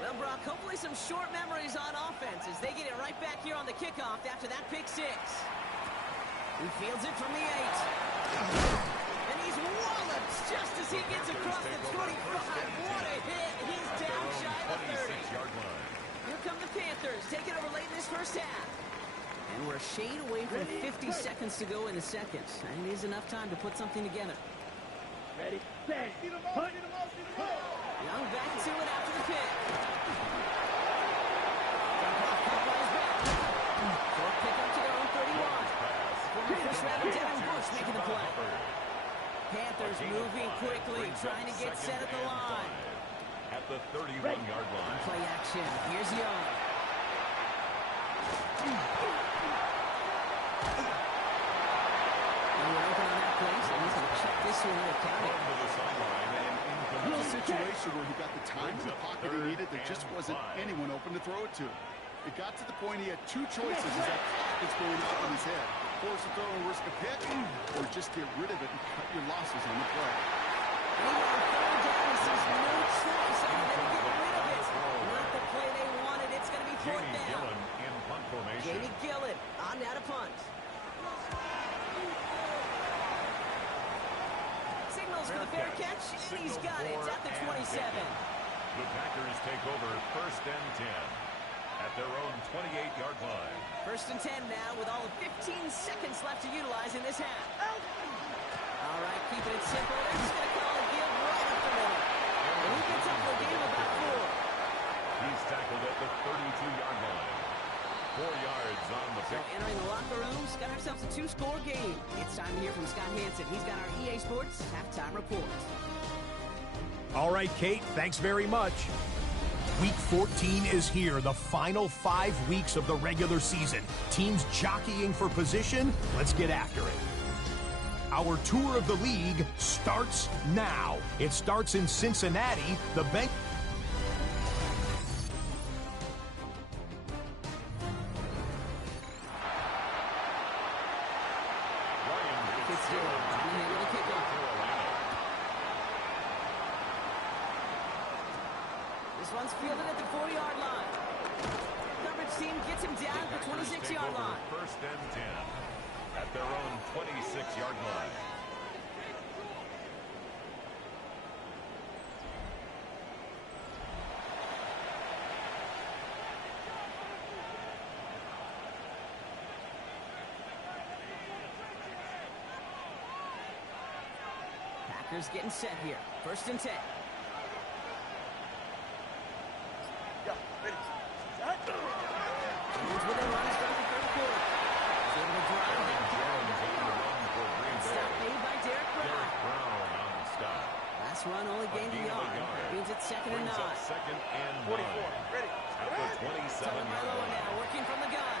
Well, Brock, hopefully some short memories on offense as they get it right back here on the kickoff after that pick six. He fields it from the 8. And he's walloped just as he gets across the 25. What a hit. He's down shy of the 30. Here come the Panthers. Take it over late in this first half. And we're a shade away from 50 seconds to go in the second. And it is enough time to put something together. Ready, set, punt. Young back to it after the pick. Short pick up to their own 31. Former first rounder Devin Bush making the play. Panthers moving quickly, trying to get set at the line. At the 31-yard line. Play action. Here's Young. And we're open on that play, so he's going to check this one and count it. It was a situation where he got the time in the pocket he needed. There just wasn't anyone open to throw it to. It got to the point he had two choices as that clock is going off in his head. Force a throw and risk a pick, or just get rid of it and cut your losses on the play. Even on third down, he says no choice other than to get rid of it. Not the play they wanted. It's going to be fourth down. Gillen in punt formation. Jamie Gillen on now to punt. Signals for the fair catch, and he's got it at the 27. The Packers take over first and 10 at their own 28-yard line. First and 10 now with all of 15 seconds left to utilize in this half. All right, keeping it simple. They're just going to call a give right up the middle. And he gets up for a game of about 4. He's tackled at the 32-yard line. 4 yards on the So pick. entering the locker rooms, got ourselves a 2-score game. It's time to hear from Scott Hansen. He's got our EA Sports halftime report. All right, Kate, thanks very much. Week 14 is here, the final 5 weeks of the regular season. Teams jockeying for position. Let's get after it. Our tour of the league starts now. It starts in Cincinnati. The Bengals. This one's fielded at the 40-yard line. Coverage team gets him down at the 26-yard line. First and 10 at their own 26-yard line. Packers getting set here. First and 10. Here's where they run to start the third quarter. He's able to drive that. Stop made by Derek Brown. On the stop. Last run only gained a yard. That means it's second and 9. Second and 44. Ready. At the 27-yard line. Now working from the gun.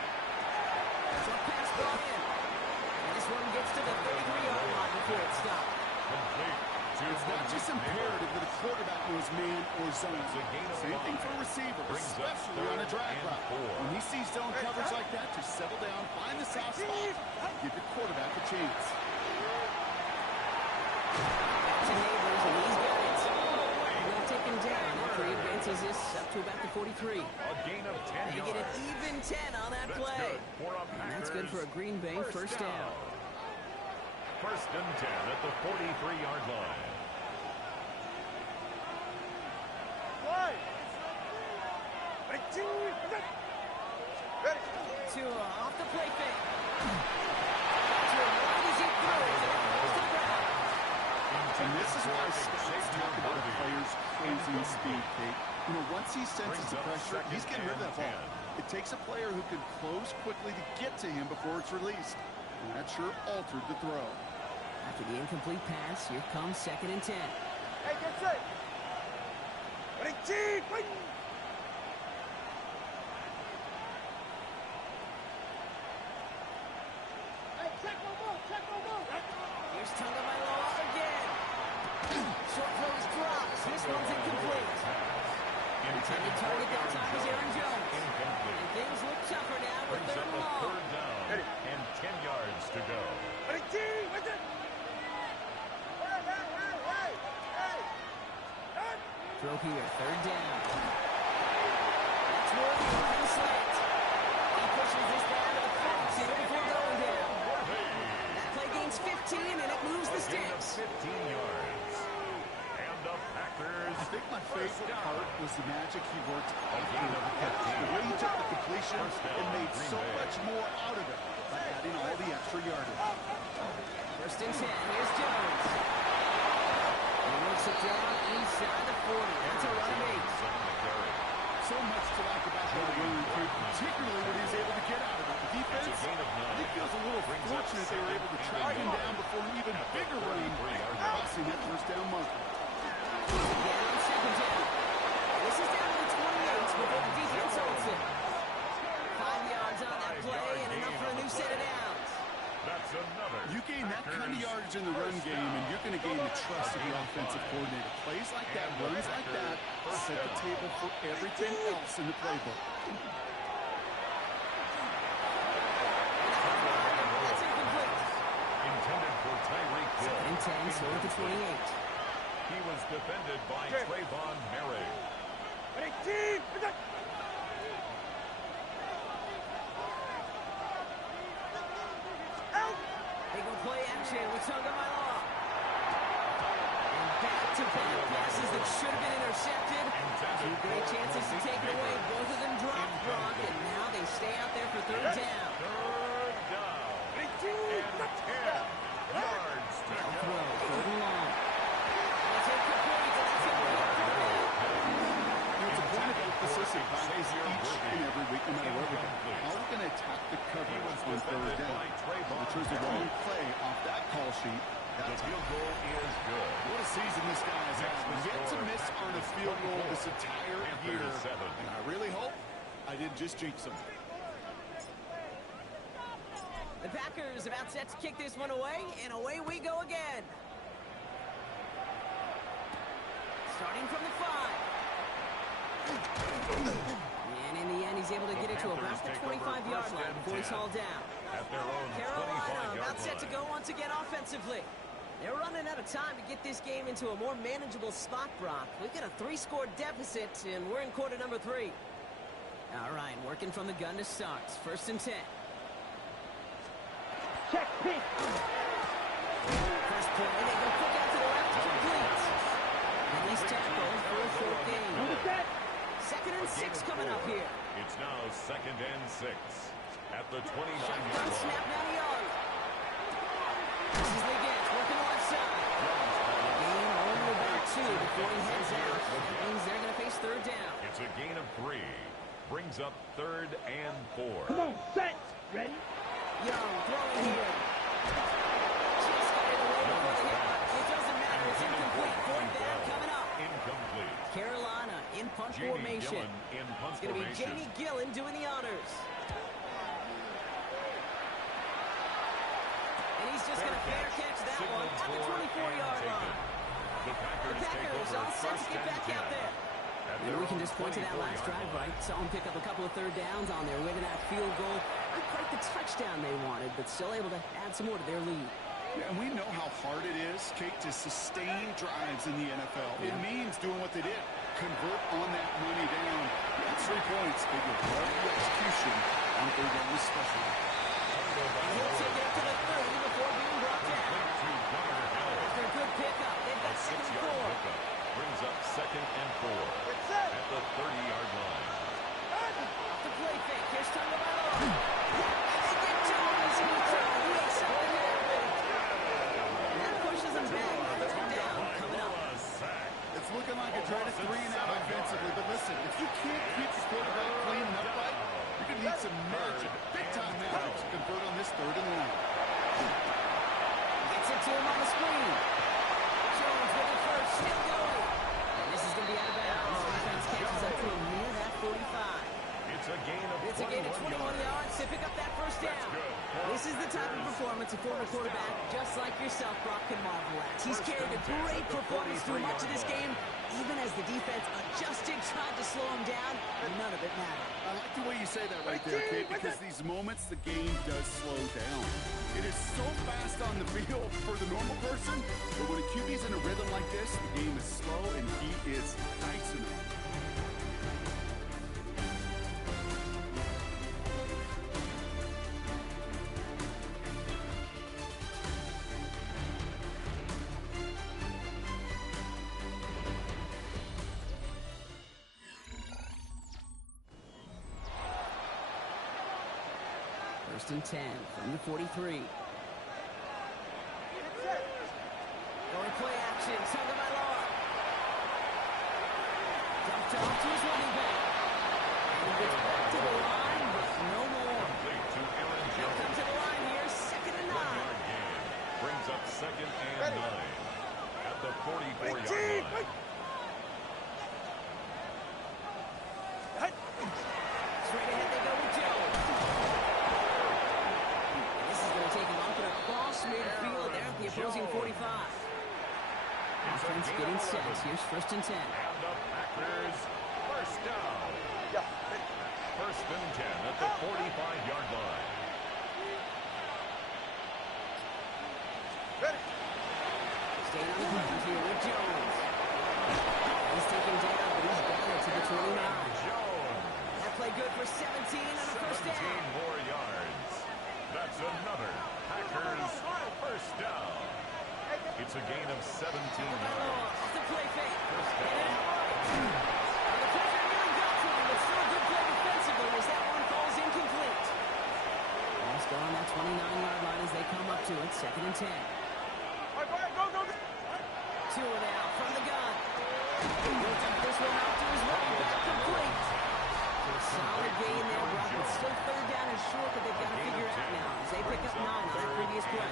Short pass brought in. And this one gets to the 33-yard line before it stopped. Complete. It's not just imperative that a quarterback knows man or zone. Same thing for a receiver, especially on a drag route. When he sees zone coverage like that, just settle down, find the soft spot, give your quarterback a chance. Back to Neighbors, and he's got it. And they'll take him down after he advances this up to about the 43. A gain of 10 They get an even 10 on that play. And that's good for a Green Bay first down. First and 10 at the 43-yard line. Off the play fake. To him right as he throws, and it falls to the ground. And this is why scouts talk about a player's crazy speed, Kate. You know, once he senses the pressure, he's getting rid of that ball. It takes a player who can close quickly to get to him before it's released. And that sure altered the throw. After the incomplete pass, here comes second and 10. Hey, get set. Ready, team, wait. Here's Tagovailoa again. Short throws drops. This one's incomplete. Intended target that time was Aaron Jones. And things look tougher now with Brings third up and a long. third down and 10 yards to go. Throw here, third down. That's where the open slant. He pushes this down to the 42 before going down. That play gains 15 and it moves the sticks. 15 yards. And the Packers. I think my favorite part was the magic he worked after the catch. The way he took the completion and made so much more out of it by adding all the extra yardage. First and 10, here's Jones. He works it down inside the 40. That's a run of 8. So much to like about that run, particularly when he's able to get out of it. The defense, I think, feels a little fortunate they were able to track him down before an even bigger run, crossing that first down marker. Again on second down. This is down to the 28 before the defense holds it. 5 yards on that play and enough for a new set of downs. That's another. You gain that kind of yardage in the run game, and you're going to gain the trust of the offensive coordinator. Plays like that, runs like that, set the table for everything else in the playbook. That's incomplete. Intended for Tyreek Hill. Second and 10, so at the 28. He was defended by Trayvon Merrick. They go play action with Tagovailoa. And back-to-back passes that should have been intercepted. Two great chances to take it away. Both of them dropped Gronk, and now they stay out there for third down. Third down. And 10 yards to Throw, go. third and long. It's incomplete, and that's a great play. It's a point of emphasis it varies each and every week, no matter where we go. How are we going to attack the coverage on third down? Which was the wrong play off that call sheet. The field goal is good. What a season this guy has had. Yet to miss on a field goal this entire year. And I really hope I didn't just jinx him. The Packers about set to kick this one away, and away we go again. Starting from the 5. And in the end, he's able to get it to about the 25-yard line before he's hauled down. At their own Carolina 25-yard about set to line. go once again offensively. They're running out of time to get this game into a more manageable spot, Brock. We've got a 3-score deficit, and we're in quarter number 3. All right, working from the gun to start. First and 10. Check pitch. First play, they go quick out to the left, complete. And he's tackled for a 4th gain. Notice that? Second and 6 coming up here. It's now second and 6 at the 29-yard Shotgun line. snap down the yard. This is Liggins working the left side. Gain only about 2 before he heads out. That means they're going to face third down. It's a gain of 3. Brings up third and 4. Come on, set. Ready? Young throwing here. Just got it away before the hit. It doesn't matter. It's incomplete. Fourth down coming up. Incomplete. Carolina in punt Jamie formation. Gillen in punt It's going to be formation. Jamie Gillen doing the honors. And he's just going to fair catch that one at the 24-yard line. The Packers take Packers over all set first to get and back 10. out there. At Maybe their we can own just point to that last 24-yard drive, line. right? Saw him pick up a couple of third downs on there, with that field goal. Not quite the touchdown they wanted, but still able to add some more to their lead. Yeah, and we know how hard it is, Kate, to sustain drives in the NFL. Yeah. It means doing what they did. Convert on that money down. That's 3 points, but with the execution on third down is special. And he'll take it up to the 30 before being brought down. After a good pickup, they've got second and 4. Brings up second and 4 at the 30-yard line. The play fake. Here's Tagovailoa. And they get to him as he tries to make something happen. And that pushes him back. Third down coming up. It's looking like a dreaded 3-and-out offensively, but listen, if you can't keep the quarterback clean and upright, you're going to need some magic, big-time magic to convert on this third and long. Gets it to him on the screen. Jones with it first, still going. And this is going to be out of bounds. Defense catches up to him moments a former quarterback, just like yourself, Brock, can marvel at. He's carried a great performance through much of this game, even as the defense adjusted, tried to slow him down, and none of it mattered. I like the way you say that right there, Kate, because these moments the game does slow down. It is so fast on the field for the normal person, but when a QB's in a rhythm like this, the game is slow and he is dicing it. First and 10 from the 43. Going play action, Tagovailoa. Dumped off to his running back. And he gets back to the line, but no more. Jumped up to the line here, 2nd and 9. Brings up 2nd and 9 at the 44-yard line. Straight ahead they go with Jones. This is going to take him off and across midfield there at the opposing 45. Offense getting set. Here's 1st and 10. And the Packers first down. First and 10 at the 45-yard line. Staying on the ground here with Jones. He's taken down, but he's down it to the 29. Jones. That play good for 17 and a first 17 down. more yards. That's another Packers first down. It's a gain of 17 yards. Off the play fake. And it out. The pressure really got to him, but still a good play defensively as that one falls incomplete. Ball's going on that 29-yard line as they come up to it. 2nd and 10. Tua now from the gun. He'll dump this one out to his running back, complete. A solid gain there, Brock. It's still 3rd down and short, but they've got to figure it out now as they pick up 9 on that previous play.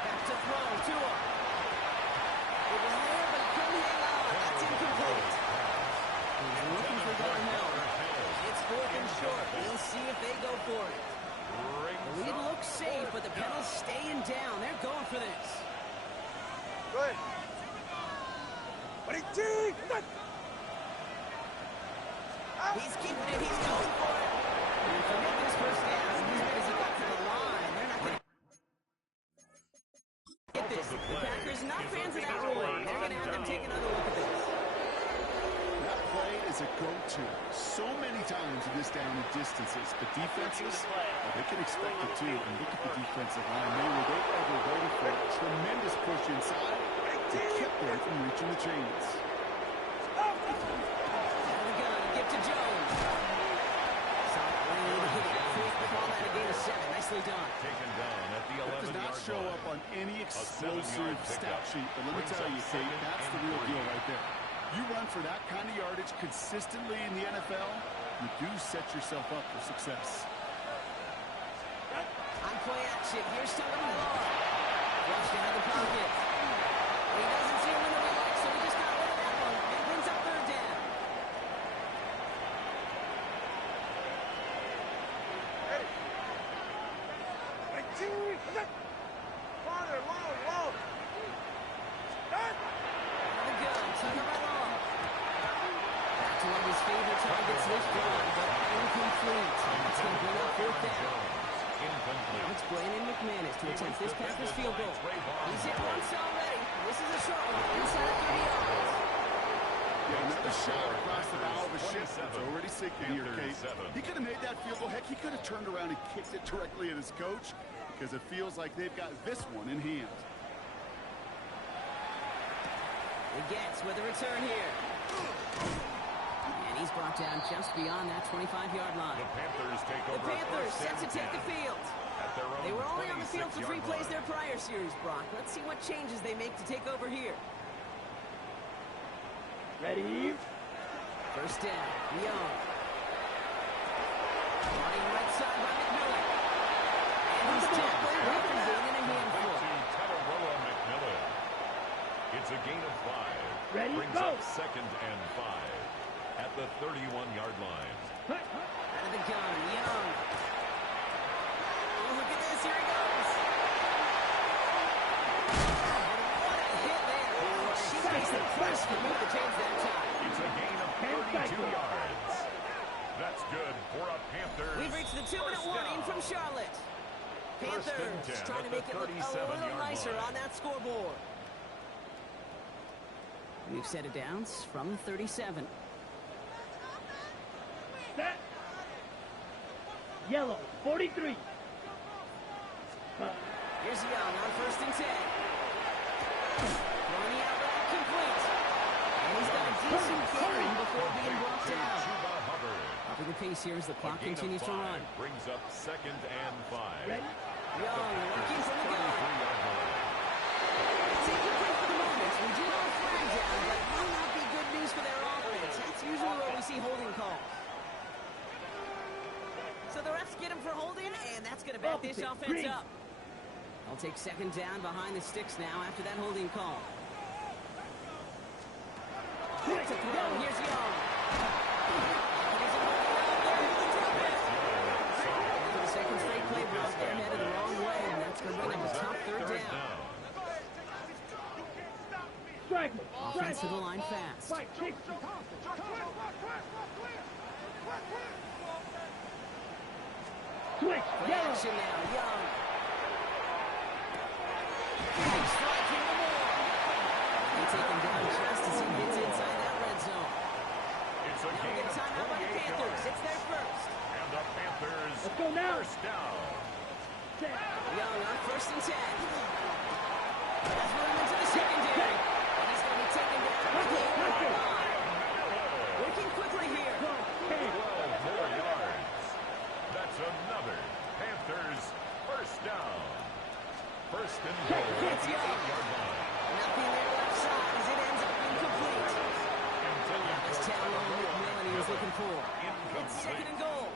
Back to throw, Tua. It was there, but he couldn't hang on. That's incomplete. He's looking for Darnell. It's 4th and short. We'll see if they go for it. The lead looks safe, but the Penals staying down. They're going for this. Good. He's keeping it. He's going for it. And forget this first down. As he got to the line, they're not going to get this. The Packers not fans of that ruling. They're going to have them take another look at this. That play is a go-to so many times in this down and distances, but defenses, well, they can expect it too. And look at the defensive line. They were ever waiting for a tremendous push inside. They kept them from reaching the chains. Get to Jones. Solid lane, hit it quick, call that a gain of 7. Nicely done. Taken down at the 11-yard line. That does not show up on any explosive stat sheet, but let me tell you, Kate, that's the real deal right there. You run for that kind of yardage consistently in the NFL, you do set yourself up for success. On play action, here's Tagovailoa. Rushed out of the pocket. He doesn't see him in the way, so he just got rid of that one. It brings up 3rd down. Farther, long. The gun, Tagovailoa. Back to one of his favorite targets this drive, but incomplete. It's going to bring up 4th down. Incomplete. Now it's Brandon McManus to attempt this Packers field goal. He's hit once already. This is a short one, inside 30 yards. Yeah, another shot across the bow of a ship. It's already sinking here, Kate. He could have made that field goal. Heck, he could have turned around and kicked it directly at his coach because it feels like they've got this one in hand. He gets with a return here. And he's brought down just beyond that 25-yard line. The Panthers take The over. Panthers set to take the field. At their own They were only on the field for 3 plays line. their prior series, Brock. Let's see what changes they make to take over here. Ready? First down, Young. Running right side by McMillan. And he's tackled. handful. It's a gain of 5. Ready, brings go. up 2nd and 5 at the 31-yard line. Out of the gun, Young. Oh, look at this. Here he goes. And what a hit there. She makes the push to move the chains that time. It's a gain of 32 yards. That's good for a Panthers. We've reached the 2-minute warning from Charlotte. Panthers trying to make it look a little nicer on that scoreboard. We've set it down from the 37. Set. Yellow, 43. Here's Young on 1st and 10. Throwing the out route complete. And he's got a decent gain before being brought down. Upping the pace here as the clock continues to run. Brings up 2nd and 5. Ready? Young working from the gun. Take a break for the moment. We do have a flag down, but it might not be good news for their offense. That's usually where we see holding calls. So the refs get him for holding, and that's going to back this offense up. I'll take 2nd down behind the sticks now after that holding call. Quick to throw. Here's Young. There's a holding out there. He'll drop it. After the 2nd straight play block, they're headed the wrong way, and that's going to bring up a tough 3rd down. Strike me. Offense to the line fast. Right, kick. Switch. Play Yellow. action now. Young. Big strike here to Moore. They take him down just as he gets inside that red zone. It's a Now we gain get a of timeout by the 28 Panthers. yards. It's their first. And the Panthers Let's go now. 1st down. Set. Young on 1st and 10. Has room into the secondary. And he's going to be taken down at the 8-yard line. Working quickly here. 12 more yards. That's another Panthers 1st down. 1st and goal at It's the Young. 8-yard line. Nothing there left side as it ends up incomplete. That was Talon McMillan he was looking for. It's 2nd and goal.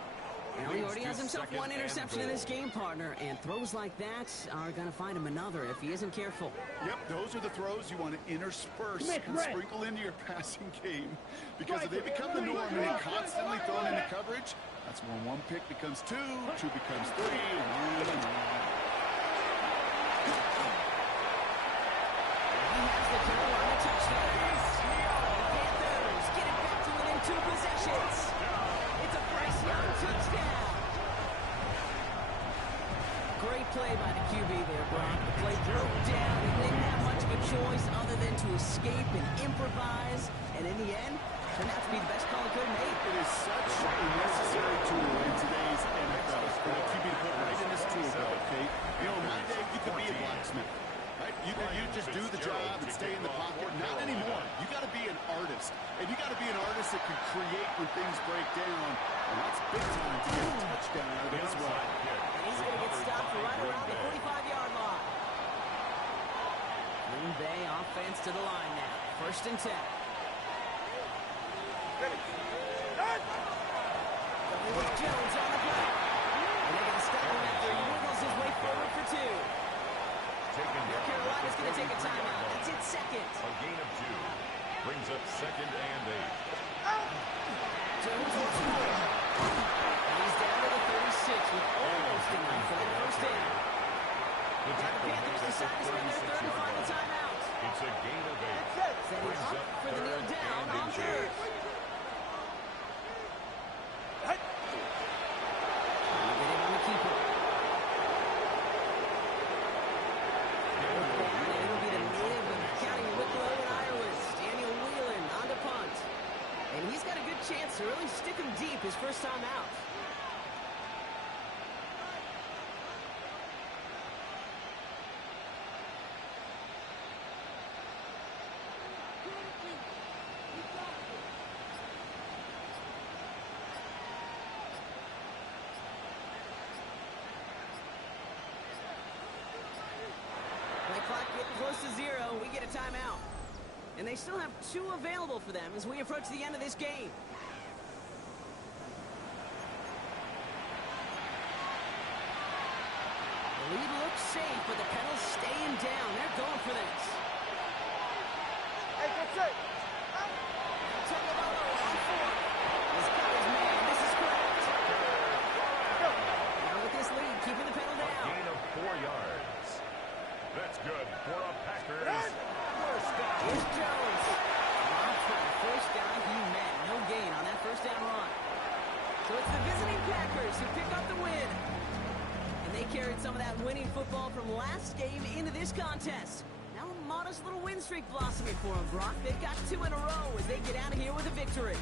Well, he already has himself one interception in this game, partner, and throws like that are going to find him another if he isn't careful. Yep, those are the throws you want to intersperse Commit, and Red. sprinkle into your passing game. Because if they become the norm and you're constantly thrown into coverage, that's when 1 pick becomes 2, 2 becomes 3, and on. He has the Carolina touchdown. The Panthers get it back to within 2 possessions. It's a Bryce Young touchdown. Great play by the QB there, Brock. The play broke down. He didn't have much of a choice other than to escape and improvise. And in the end, turned out to be the best call he could have made. It is such a necessary tool in today's NFL for the QB to put right in his tool belt, okay? You know, in my day, you could be a blacksmith. Right? You just do the job and stay in the pocket. Not anymore. You got to be an artist. And you got to be an artist that can create when things break down. And that's big time to get a touchdown out of it as well. And he's going to get stopped right around the 45-yard line. Green Bay offense to the line now. 1st and 10. With Jones on the play. And they're going to stop him after he wiggles his way forward for 2. Now Carolina's going to take a timeout. That's its 2nd. A gain of 2. Brings up 2nd and 8. Jones wants more. And he's down to the 36 with almost enough for that 1st down. Now the Panthers decide to spend their 3rd and final timeout. It's a gain of 8. Setting up for the kneel down on 3rd. Chance to really stick him deep his first time out. The clock getting close to 0. We get a timeout. And they still have 2 available for them as we approach the end of this game. The lead looks safe, but the pedals staying down. They're going for this. Hey, get set. Tagovailoa on 4. He's got his man. This is correct. Now with this lead, keeping the pedal down. Gain of 4 yards. That's good for a Packers first down. Here's Jones. Off for the first down he met. No gain on that first down run. So it's the visiting Packers who pick up the win. And they carried some of that winning football from last game into this contest. Now a modest little win streak blossoming for them, Brock. They've got 2 in a row as they get out of here with a victory.